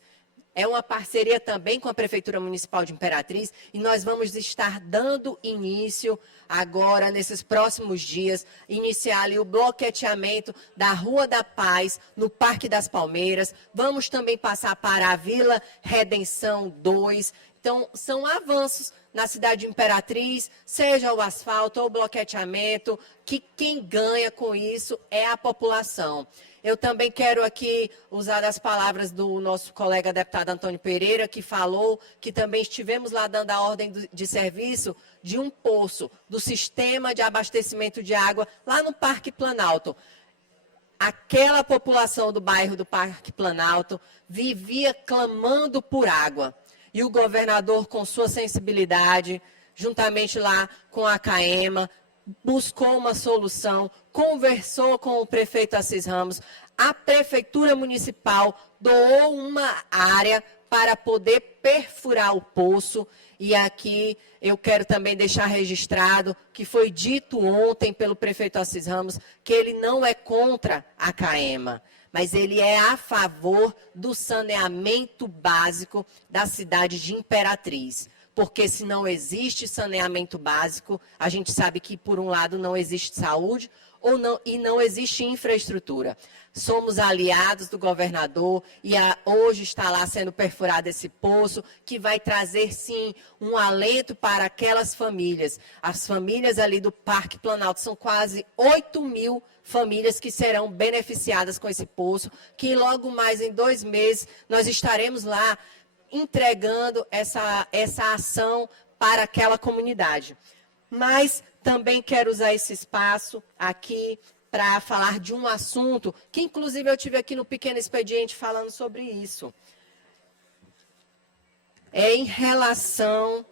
É uma parceria também com a Prefeitura Municipal de Imperatriz e nós vamos estar dando início agora, nesses próximos dias, iniciar ali o bloqueteamento da Rua da Paz, no Parque das Palmeiras. Vamos também passar para a Vila Redenção 2. Então, são avanços na cidade de Imperatriz, seja o asfalto ou o bloqueteamento, que quem ganha com isso é a população. Eu também quero aqui usar as palavras do nosso colega deputado Antônio Pereira, que falou que também estivemos lá dando a ordem de serviço de um poço, do sistema de abastecimento de água, lá no Parque Planalto. Aquela população do bairro do Parque Planalto vivia clamando por água. E o governador, com sua sensibilidade, juntamente lá com a CAEMA, buscou uma solução, conversou com o prefeito Assis Ramos, a Prefeitura Municipal doou uma área para poder perfurar o poço. E aqui eu quero também deixar registrado que foi dito ontem pelo prefeito Assis Ramos que ele não é contra a CAEMA, mas ele é a favor do saneamento básico da cidade de Imperatriz. Porque se não existe saneamento básico, a gente sabe que, por um lado, não existe saúde e não existe infraestrutura. Somos aliados do governador e hoje está lá sendo perfurado esse poço, que vai trazer, sim, um alento para aquelas famílias. As famílias ali do Parque Planalto, são quase 8.000 famílias que serão beneficiadas com esse poço, que logo mais em 2 meses nós estaremos lá entregando essa ação para aquela comunidade. Mas também quero usar esse espaço aqui para falar de um assunto que, inclusive, eu tive aqui no Pequeno Expediente falando sobre isso. É em relação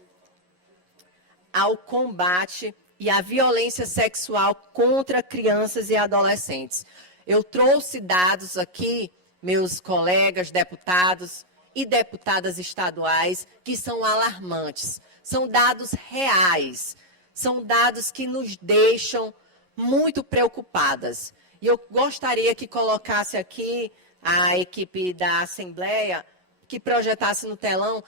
ao combate e à violência sexual contra crianças e adolescentes. Eu trouxe dados aqui, meus colegas deputados e deputadas estaduais, que são alarmantes. São dados reais, são dados que nos deixam muito preocupadas. E eu gostaria que colocasse aqui a equipe da Assembleia, que projetasse no telão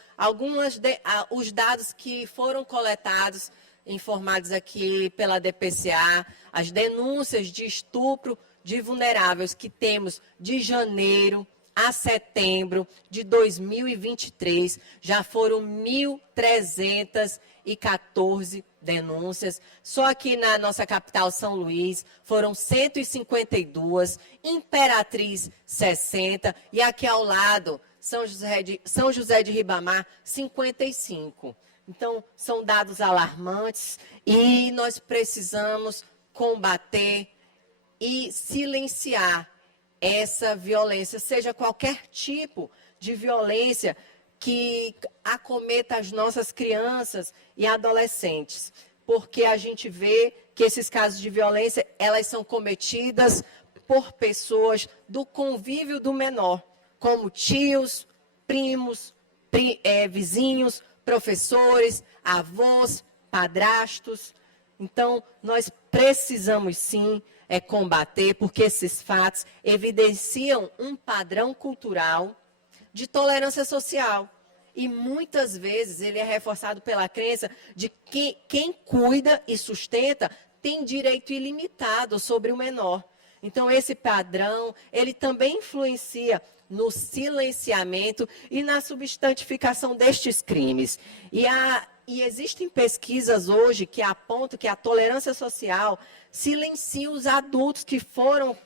os dados que foram coletados, informados aqui pela DPCA, as denúncias de estupro de vulneráveis que temos de janeiro a setembro de 2023, já foram 1.314 denúncias. Só aqui na nossa capital, São Luís, foram 152, Imperatriz, 60, e aqui ao lado, São José de Ribamar, 55. Então, são dados alarmantes e nós precisamos combater e silenciar essa violência, seja qualquer tipo de violência que acometa as nossas crianças e adolescentes, porque a gente vê que esses casos de violência, elas são cometidas por pessoas do convívio do menor, como tios, primos, vizinhos, professores, avós, padrastos. Então, nós precisamos sim combater, porque esses fatos evidenciam um padrão cultural de tolerância social. E muitas vezes ele é reforçado pela crença de que quem cuida e sustenta tem direito ilimitado sobre o menor. Então, esse padrão, ele também influencia no silenciamento e na substantificação destes crimes. E existem pesquisas hoje que apontam que a tolerância social silencia os adultos que foram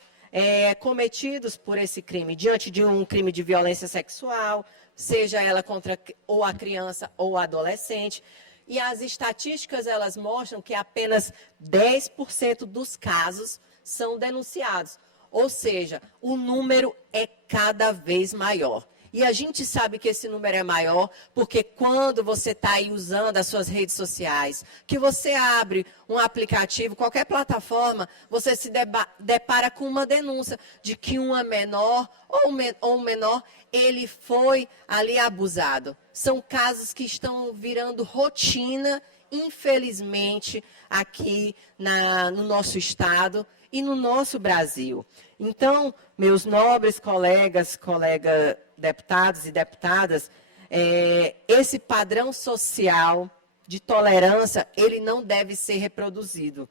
cometidos por esse crime, diante de um crime de violência sexual, seja ela contra ou a criança ou o adolescente. E as estatísticas, elas mostram que apenas 10% dos casos são denunciados. Ou seja, o número é cada vez maior. E a gente sabe que esse número é maior porque quando você está aí usando as suas redes sociais, que você abre um aplicativo, qualquer plataforma, você se depara com uma denúncia de que uma menor ou um menor, ele foi ali abusado. São casos que estão virando rotina, infelizmente, aqui no nosso estado e no nosso Brasil. Então, meus nobres colegas deputados e deputadas, esse padrão social de tolerância, ele não deve ser reproduzido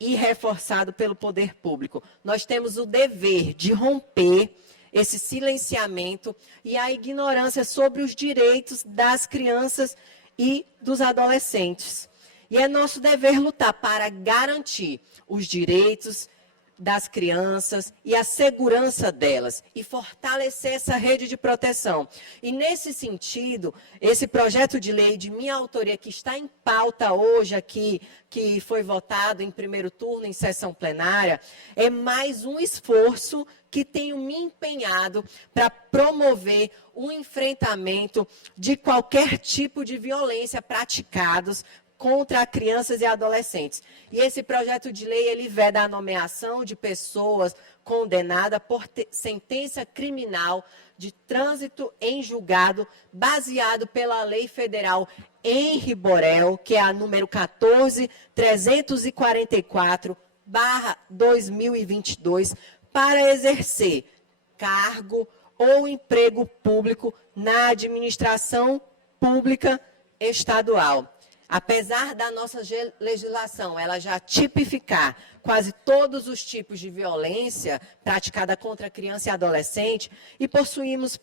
e reforçado pelo poder público. Nós temos o dever de romper esse silenciamento e a ignorância sobre os direitos das crianças e dos adolescentes. E é nosso dever lutar para garantir os direitos das crianças e a segurança delas e fortalecer essa rede de proteção. E nesse sentido, esse projeto de lei de minha autoria que está em pauta hoje aqui, que foi votado em primeiro turno em sessão plenária, é mais um esforço que tenho me empenhado para promover o enfrentamento de qualquer tipo de violência praticados contra crianças e adolescentes. E esse projeto de lei, ele veda a nomeação de pessoas condenadas por sentença criminal de trânsito em julgado, baseado pela Lei Federal Henri Borel, que é a número 14.344/2022, para exercer cargo ou emprego público na administração pública estadual. Apesar da nossa legislação, ela já tipificar quase todos os tipos de violência praticada contra criança e adolescente e possuirmos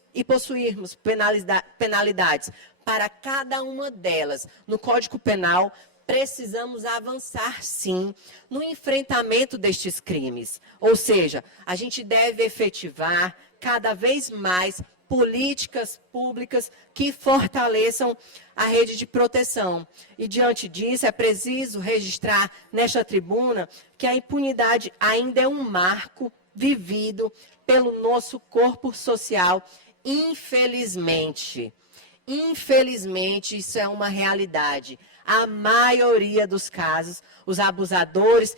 penalidades para cada uma delas no Código Penal, precisamos avançar, sim, no enfrentamento destes crimes. Ou seja, a gente deve efetivar cada vez mais políticas públicas que fortaleçam a rede de proteção. E, diante disso, é preciso registrar nesta tribuna que a impunidade ainda é um marco vivido pelo nosso corpo social, infelizmente. Infelizmente, isso é uma realidade. A maioria dos casos, os abusadores,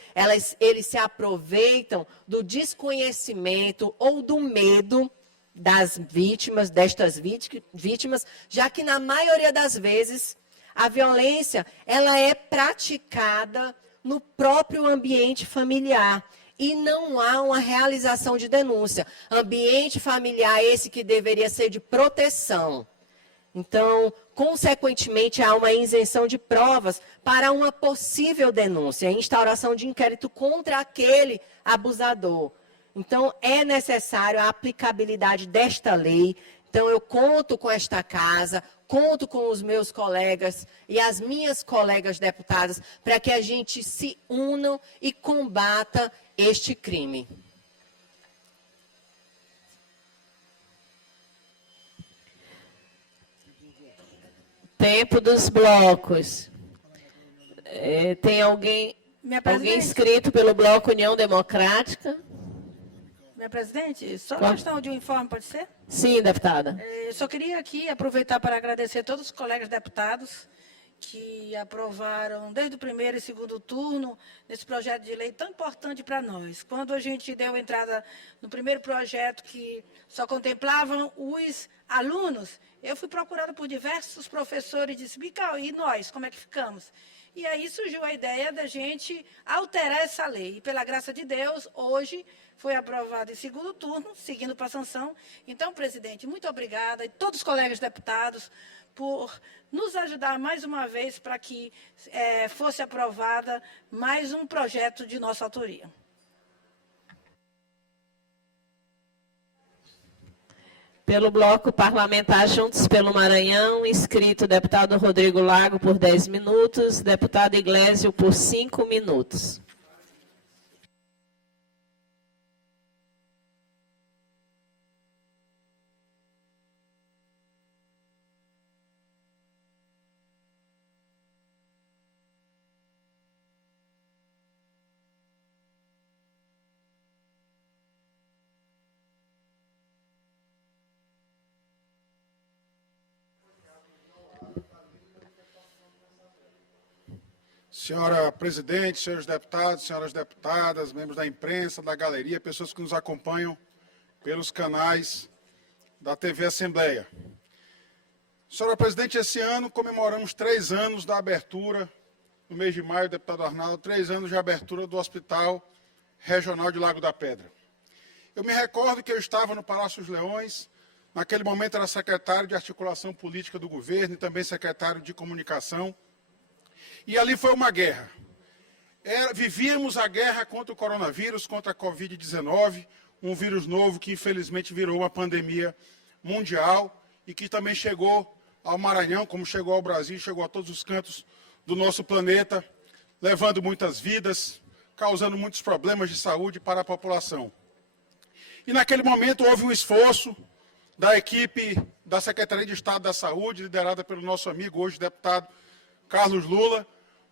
eles se aproveitam do desconhecimento ou do medo destas vítimas, já que na maioria das vezes a violência ela é praticada no próprio ambiente familiar e não há uma realização de denúncia. Ambiente familiar esse que deveria ser de proteção. Então, consequentemente, há uma isenção de provas para uma possível denúncia, instauração de inquérito contra aquele abusador. Então, é necessário a aplicabilidade desta lei. Então, eu conto com esta casa, conto com os meus colegas e as minhas colegas deputadas para que a gente se unam e combata este crime. Tempo dos blocos. Tem alguém inscrito pelo Bloco União Democrática? Minha presidente, só questão de um informe, pode ser? Sim, deputada. Eu só queria aqui aproveitar para agradecer a todos os colegas deputados que aprovaram desde o primeiro e segundo turno nesse projeto de lei tão importante para nós. Quando a gente deu entrada no primeiro projeto que só contemplavam os alunos, eu fui procurada por diversos professores e disse, Bical, e nós, como é que ficamos? E aí surgiu a ideia da gente alterar essa lei. E, pela graça de Deus, hoje foi aprovado em segundo turno, seguindo para a sanção. Então, presidente, muito obrigada, e todos os colegas deputados, por nos ajudar mais uma vez para que fosse aprovada mais um projeto de nossa autoria. Pelo Bloco Parlamentar Juntos pelo Maranhão, inscrito deputado Rodrigo Lago por 10 minutos, deputado Iglesio por 5 minutos. Senhora presidente, senhores deputados, senhoras deputadas, membros da imprensa, da galeria, pessoas que nos acompanham pelos canais da TV Assembleia. Senhora presidente, esse ano comemoramos 3 anos da abertura, no mês de maio, deputado Arnaldo, 3 anos de abertura do Hospital Regional de Lago da Pedra. Eu me recordo que eu estava no Palácio dos Leões, naquele momento era secretário de Articulação Política do governo e também secretário de Comunicação, e ali foi uma guerra. Vivíamos a guerra contra o coronavírus, contra a Covid-19, um vírus novo que infelizmente virou uma pandemia mundial e que também chegou ao Maranhão, como chegou ao Brasil, chegou a todos os cantos do nosso planeta, levando muitas vidas, causando muitos problemas de saúde para a população. E naquele momento houve um esforço da equipe da Secretaria de Estado da Saúde, liderada pelo nosso amigo, hoje deputado Carlos Lula,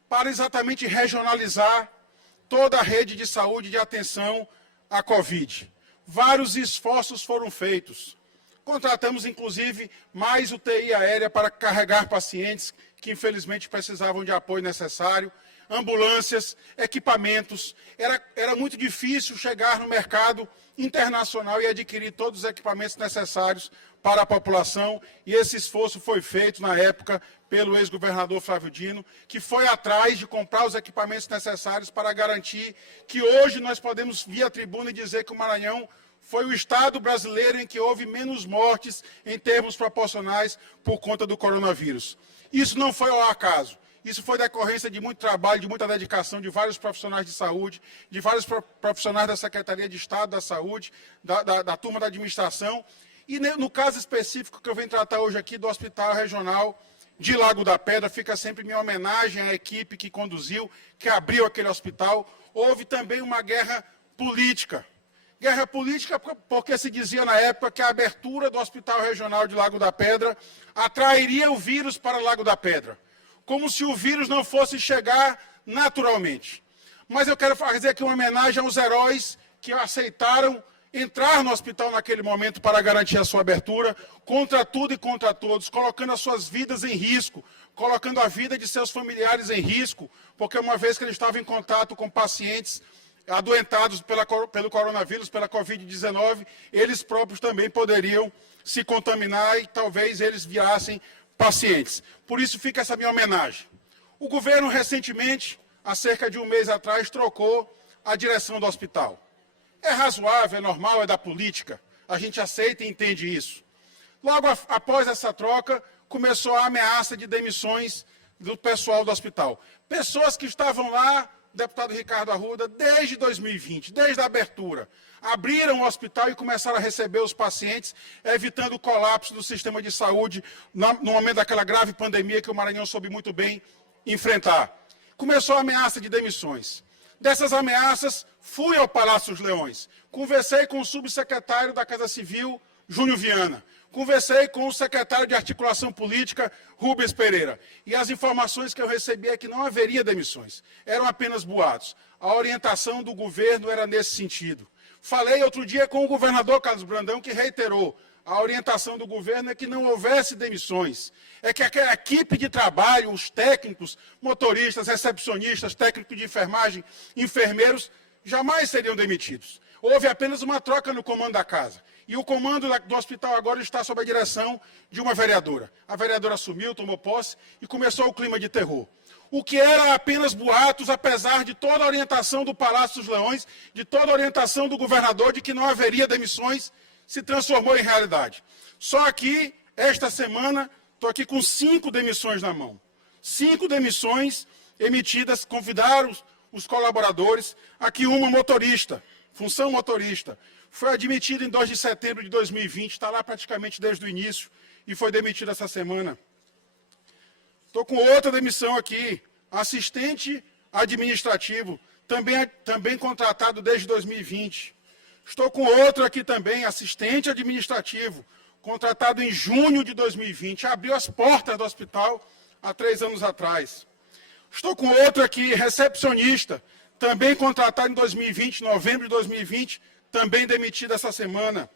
para exatamente regionalizar toda a rede de saúde e de atenção à Covid. Vários esforços foram feitos. Contratamos, inclusive, mais UTI aérea para carregar pacientes que, infelizmente, precisavam de apoio necessário, ambulâncias, equipamentos. Era muito difícil chegar no mercado internacional e adquirir todos os equipamentos necessários para a população, e esse esforço foi feito, na época, pelo ex-governador Flávio Dino, que foi atrás de comprar os equipamentos necessários para garantir que hoje nós podemos vir à tribuna e dizer que o Maranhão foi o estado brasileiro em que houve menos mortes em termos proporcionais por conta do coronavírus. Isso não foi ao acaso. Isso foi decorrência de muito trabalho, de muita dedicação de vários profissionais de saúde, de vários profissionais da Secretaria de Estado da Saúde, da turma da administração. E no caso específico que eu venho tratar hoje aqui do Hospital Regional de Lago da Pedra, fica sempre minha homenagem à equipe que conduziu, que abriu aquele hospital. Houve também uma guerra política. Guerra política porque se dizia na época que a abertura do Hospital Regional de Lago da Pedra atrairia o vírus para Lago da Pedra, como se o vírus não fosse chegar naturalmente. Mas eu quero fazer aqui uma homenagem aos heróis que aceitaram entrar no hospital naquele momento para garantir a sua abertura, contra tudo e contra todos, colocando as suas vidas em risco, colocando a vida de seus familiares em risco, porque uma vez que ele estava em contato com pacientes adoentados pelo coronavírus, pela Covid-19, eles próprios também poderiam se contaminar e talvez eles virassem pacientes. Por isso fica essa minha homenagem. O governo recentemente, há cerca de um mês atrás, trocou a direção do hospital. É razoável, é normal, é da política. A gente aceita e entende isso. Logo após essa troca, começou a ameaça de demissões do pessoal do hospital. Pessoas que estavam lá deputado Ricardo Arruda, desde 2020, desde a abertura. Abriram o hospital e começaram a receber os pacientes, evitando o colapso do sistema de saúde no momento daquela grave pandemia que o Maranhão soube muito bem enfrentar. Começou a ameaça de demissões. Dessas ameaças, fui ao Palácio dos Leões. Conversei com o subsecretário da Casa Civil, Júnior Viana. Conversei com o secretário de Articulação Política, Rubens Pereira. E as informações que eu recebi é que não haveria demissões. Eram apenas boatos. A orientação do governo era nesse sentido. Falei outro dia com o governador Carlos Brandão, que reiterou: a orientação do governo é que não houvesse demissões. É que a equipe de trabalho, os técnicos, motoristas, recepcionistas, técnicos de enfermagem, enfermeiros, jamais seriam demitidos. Houve apenas uma troca no comando da casa. E o comando do hospital agora está sob a direção de uma vereadora. A vereadora assumiu, tomou posse e começou o clima de terror. O que era apenas boatos, apesar de toda a orientação do Palácio dos Leões, de toda a orientação do governador de que não haveria demissões, se transformou em realidade. Só aqui, esta semana, estou aqui com 5 demissões na mão. 5 demissões emitidas, convidaram os colaboradores. Aqui uma motorista, função motorista. Foi admitida em 2 de setembro de 2020, está lá praticamente desde o início e foi demitida essa semana. Estou com outra demissão aqui, assistente administrativo, também contratado desde 2020. Estou com outro aqui também, assistente administrativo, contratado em junho de 2020. Abriu as portas do hospital há 3 anos atrás. Estou com outro aqui, recepcionista, também contratado em 2020, novembro de 2020, também demitido essa semana.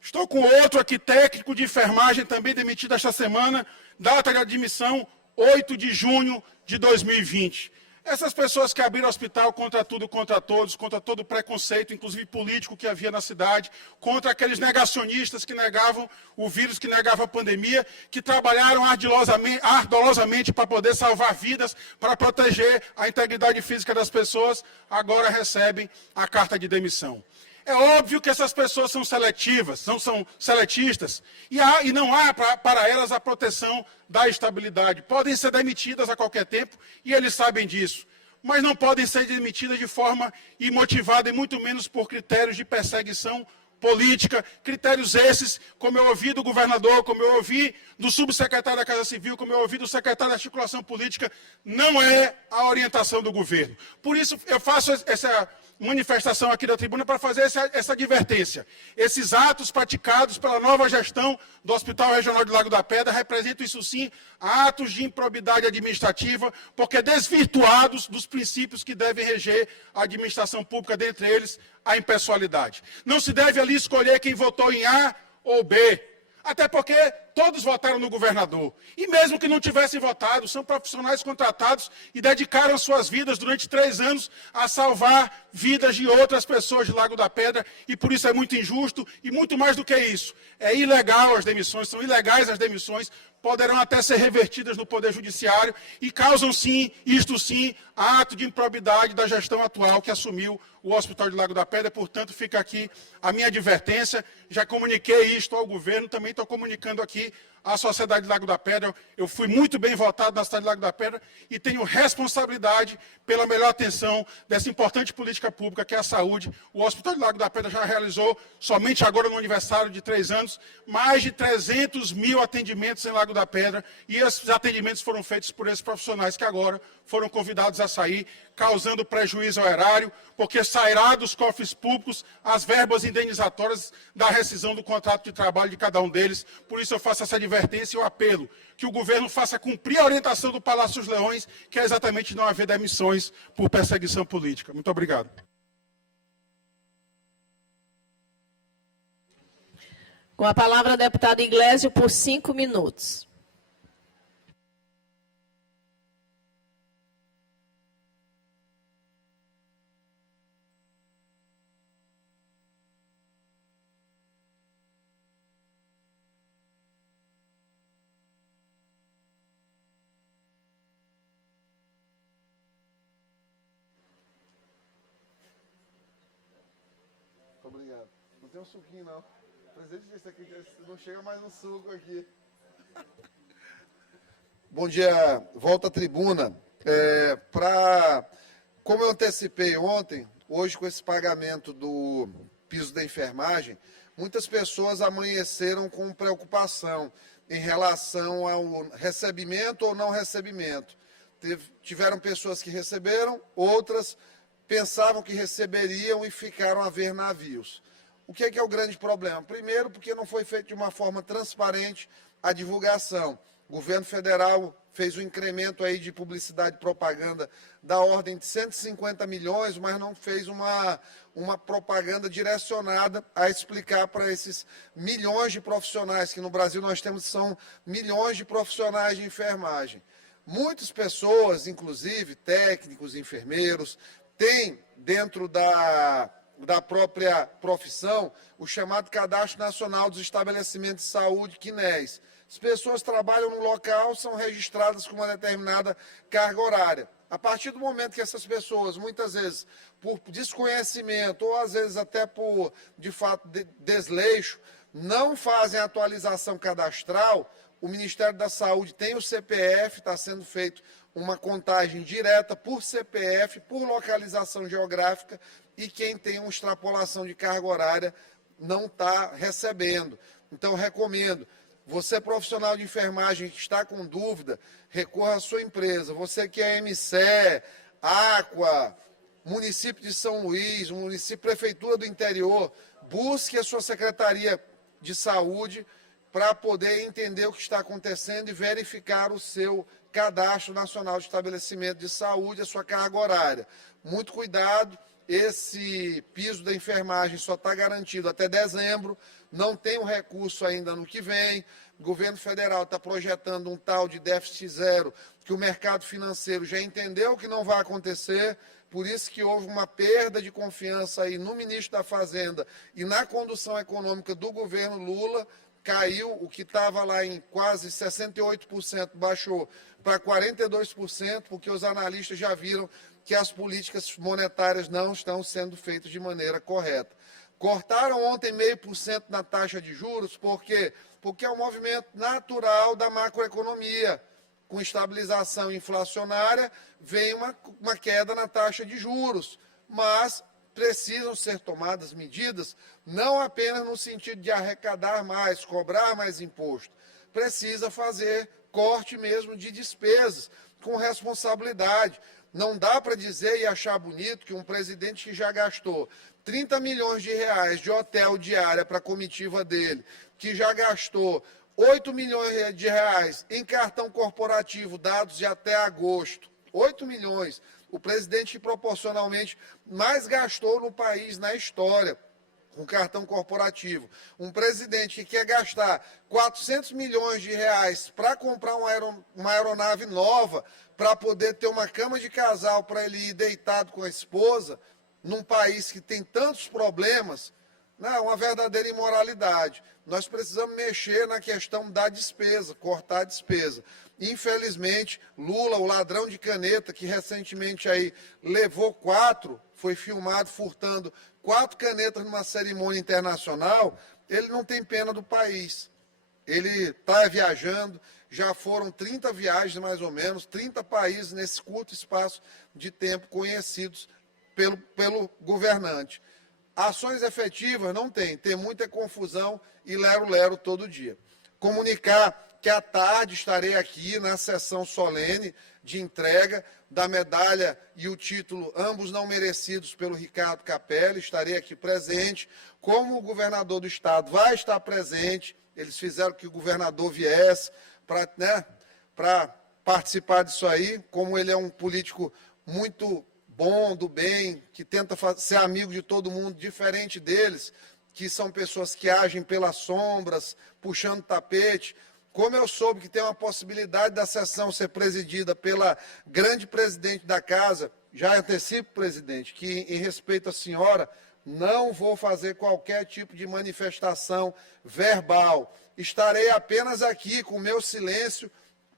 Estou com outro aqui, técnico de enfermagem, também demitido esta semana, data de admissão 8 de junho de 2020. Essas pessoas que abriram o hospital contra tudo, contra todos, contra todo o preconceito, inclusive político, que havia na cidade, contra aqueles negacionistas que negavam o vírus, que negavam a pandemia, que trabalharam ardorosamente para poder salvar vidas, para proteger a integridade física das pessoas, agora recebem a carta de demissão. É óbvio que essas pessoas são seletivas, são seletistas, e não há para elas a proteção da estabilidade. Podem ser demitidas a qualquer tempo, e eles sabem disso, mas não podem ser demitidas de forma imotivada, e muito menos por critérios de perseguição política, critérios esses, como eu ouvi do governador, como eu ouvi do subsecretário da Casa Civil, como eu ouvi do secretário da Articulação Política, não é a orientação do governo. Por isso, eu faço essa manifestação aqui da tribuna para fazer essa advertência. Esses atos praticados pela nova gestão do Hospital Regional de Lago da Pedra representam, isso sim, atos de improbidade administrativa, porque desvirtuados dos princípios que devem reger a administração pública, dentre eles a impessoalidade. Não se deve ali escolher quem votou em A ou B, até porque todos votaram no governador. E mesmo que não tivessem votado, são profissionais contratados e dedicaram suas vidas durante 3 anos a salvar vidas de outras pessoas de Lago da Pedra, e por isso é muito injusto, e muito mais do que isso. É ilegal as demissões, são ilegais as demissões, poderão até ser revertidas no Poder Judiciário e causam sim, isto sim, ato de improbidade da gestão atual que assumiu o Hospital de Lago da Pedra. Portanto, fica aqui a minha advertência. Já comuniquei isto ao governo, também estou comunicando aqui à sociedade de Lago da Pedra. Eu fui muito bem votado na cidade de Lago da Pedra e tenho responsabilidade pela melhor atenção dessa importante política pública que é a saúde. O Hospital de Lago da Pedra já realizou, somente agora no aniversário de 3 anos, mais de 300 mil atendimentos em Lago da Pedra, e esses atendimentos foram feitos por esses profissionais que agora foram convidados a sair, causando prejuízo ao erário, porque sairá dos cofres públicos as verbas indenizatórias da rescisão do contrato de trabalho de cada um deles. Por isso eu faço essa advertência e o apelo que o governo faça cumprir a orientação do Palácio dos Leões, que é exatamente não haver demissões por perseguição política. Muito obrigado. Com a palavra, o deputado Iglesias, por 5 minutos. Obrigado. Não tem um suquinho, não. Presidente, isso aqui não chega mais um suco aqui. Bom dia, volta à tribuna. Para Como eu antecipei ontem, hoje com esse pagamento do piso da enfermagem, muitas pessoas amanheceram com preocupação em relação ao recebimento ou não recebimento. Tiveram pessoas que receberam, outras pensavam que receberiam e ficaram a ver navios. O que é o grande problema? Primeiro, porque não foi feito de uma forma transparente a divulgação. O governo federal fez um incremento aí de publicidade e propaganda da ordem de 150 milhões, mas não fez uma propaganda direcionada a explicar para esses milhões de profissionais, que no Brasil nós temos, são milhões de profissionais de enfermagem. Muitas pessoas, inclusive técnicos, enfermeiros, têm dentro da própria profissão o chamado Cadastro Nacional dos Estabelecimentos de Saúde, CNES. As pessoas trabalham no local, são registradas com uma determinada carga horária. A partir do momento que essas pessoas, muitas vezes, por desconhecimento ou às vezes até por, de fato, desleixo, não fazem a atualização cadastral, o Ministério da Saúde tem o CPF, está sendo feito uma contagem direta por CPF, por localização geográfica, e quem tem uma extrapolação de carga horária não está recebendo. Então, recomendo, você profissional de enfermagem que está com dúvida, recorra à sua empresa. Você que é MCE, Aqua, município de São Luís, prefeitura do interior, busque a sua secretaria de saúde para poder entender o que está acontecendo e verificar o seu Cadastro Nacional de Estabelecimento de Saúde, a sua carga horária. Muito cuidado, esse piso da enfermagem só está garantido até dezembro, não tem um recurso ainda no que vem. O governo federal está projetando um tal de déficit zero, que o mercado financeiro já entendeu que não vai acontecer, por isso que houve uma perda de confiança aí no ministro da Fazenda e na condução econômica do governo Lula. Caiu, o que estava lá em quase 68%, baixou para 42%, porque os analistas já viram que as políticas monetárias não estão sendo feitas de maneira correta. Cortaram ontem 0,5% na taxa de juros, por quê? Porque é um movimento natural da macroeconomia. Com estabilização inflacionária, vem uma queda na taxa de juros, mas precisam ser tomadas medidas não apenas no sentido de arrecadar mais, cobrar mais imposto. Precisa fazer corte mesmo de despesas, com responsabilidade. Não dá para dizer e achar bonito que um presidente que já gastou 30 milhões de reais de hotel diária para a comitiva dele, que já gastou 8 milhões de reais em cartão corporativo, dados de até agosto, 8 milhões, o presidente que proporcionalmente mais gastou no país na história com cartão corporativo. Um presidente que quer gastar 400 milhões de reais para comprar uma aeronave nova, para poder ter uma cama de casal para ele ir deitado com a esposa, num país que tem tantos problemas, não, é uma verdadeira imoralidade. Nós precisamos mexer na questão da despesa, cortar a despesa. Infelizmente, Lula, o ladrão de caneta, que recentemente aí levou 4, foi filmado furtando 4 canetas numa cerimônia internacional, ele não tem pena do país. Ele está viajando, já foram 30 viagens mais ou menos, 30 países nesse curto espaço de tempo conhecidos pelo governante. Ações efetivas não tem muita confusão e lero-lero todo dia. Comunicar que à tarde estarei aqui na sessão solene de entrega da medalha e o título, ambos não merecidos, pelo Ricardo Capelli, estarei aqui presente. Como o governador do estado vai estar presente, eles fizeram que o governador viesse para participar disso aí, como ele é um político muito bom, do bem, que tenta ser amigo de todo mundo, diferente deles, que são pessoas que agem pelas sombras, puxando tapete. Como eu soube que tem uma possibilidade da sessão ser presidida pela grande presidente da casa, já antecipo, presidente, que em respeito à senhora, não vou fazer qualquer tipo de manifestação verbal. Estarei apenas aqui com o meu silêncio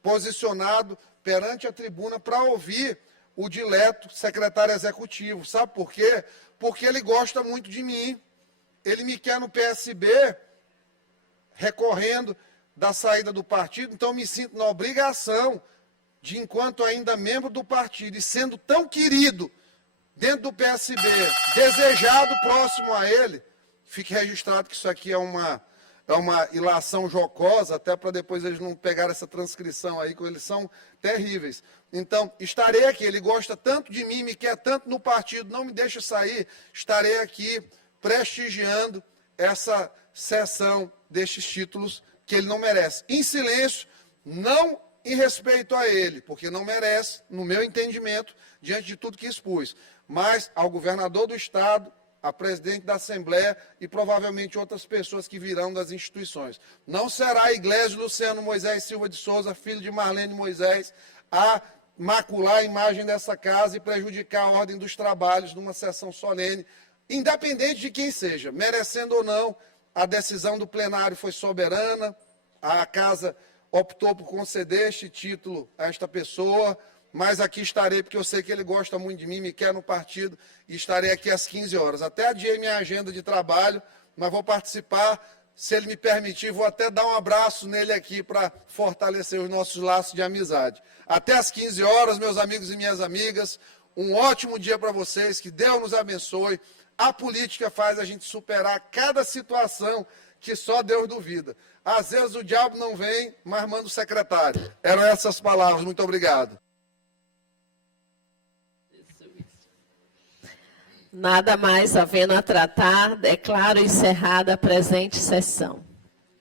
posicionado perante a tribuna para ouvir o dileto secretário executivo. Sabe por quê? Porque ele gosta muito de mim. Ele me quer no PSB, recorrendo da saída do partido, então me sinto na obrigação de, enquanto ainda membro do partido e sendo tão querido dentro do PSB, desejado próximo a ele, fique registrado que isso aqui é uma ilação jocosa, até para depois eles não pegarem essa transcrição aí, que eles são terríveis. Então, estarei aqui, ele gosta tanto de mim, me quer tanto no partido, não me deixa sair, estarei aqui prestigiando essa cessão destes títulos que ele não merece. Em silêncio, não em respeito a ele, porque não merece, no meu entendimento, diante de tudo que expus, mas ao governador do Estado, a presidente da Assembleia e provavelmente outras pessoas que virão das instituições. Não será Iglesias Luciano Moisés Silva de Souza, filho de Marlene Moisés, a macular a imagem dessa casa e prejudicar a ordem dos trabalhos numa sessão solene, independente de quem seja, merecendo ou não, a decisão do plenário foi soberana, a casa optou por conceder este título a esta pessoa, mas aqui estarei, porque eu sei que ele gosta muito de mim, me quer no partido, e estarei aqui às 15 horas. Até adiei minha agenda de trabalho, mas vou participar, se ele me permitir, vou até dar um abraço nele aqui para fortalecer os nossos laços de amizade. Até às 15 horas, meus amigos e minhas amigas, um ótimo dia para vocês, que Deus nos abençoe. A política faz a gente superar cada situação que só Deus duvida. Às vezes o diabo não vem, mas manda o secretário. Eram essas palavras. Muito obrigado. Nada mais havendo a tratar, declaro encerrada a presente sessão.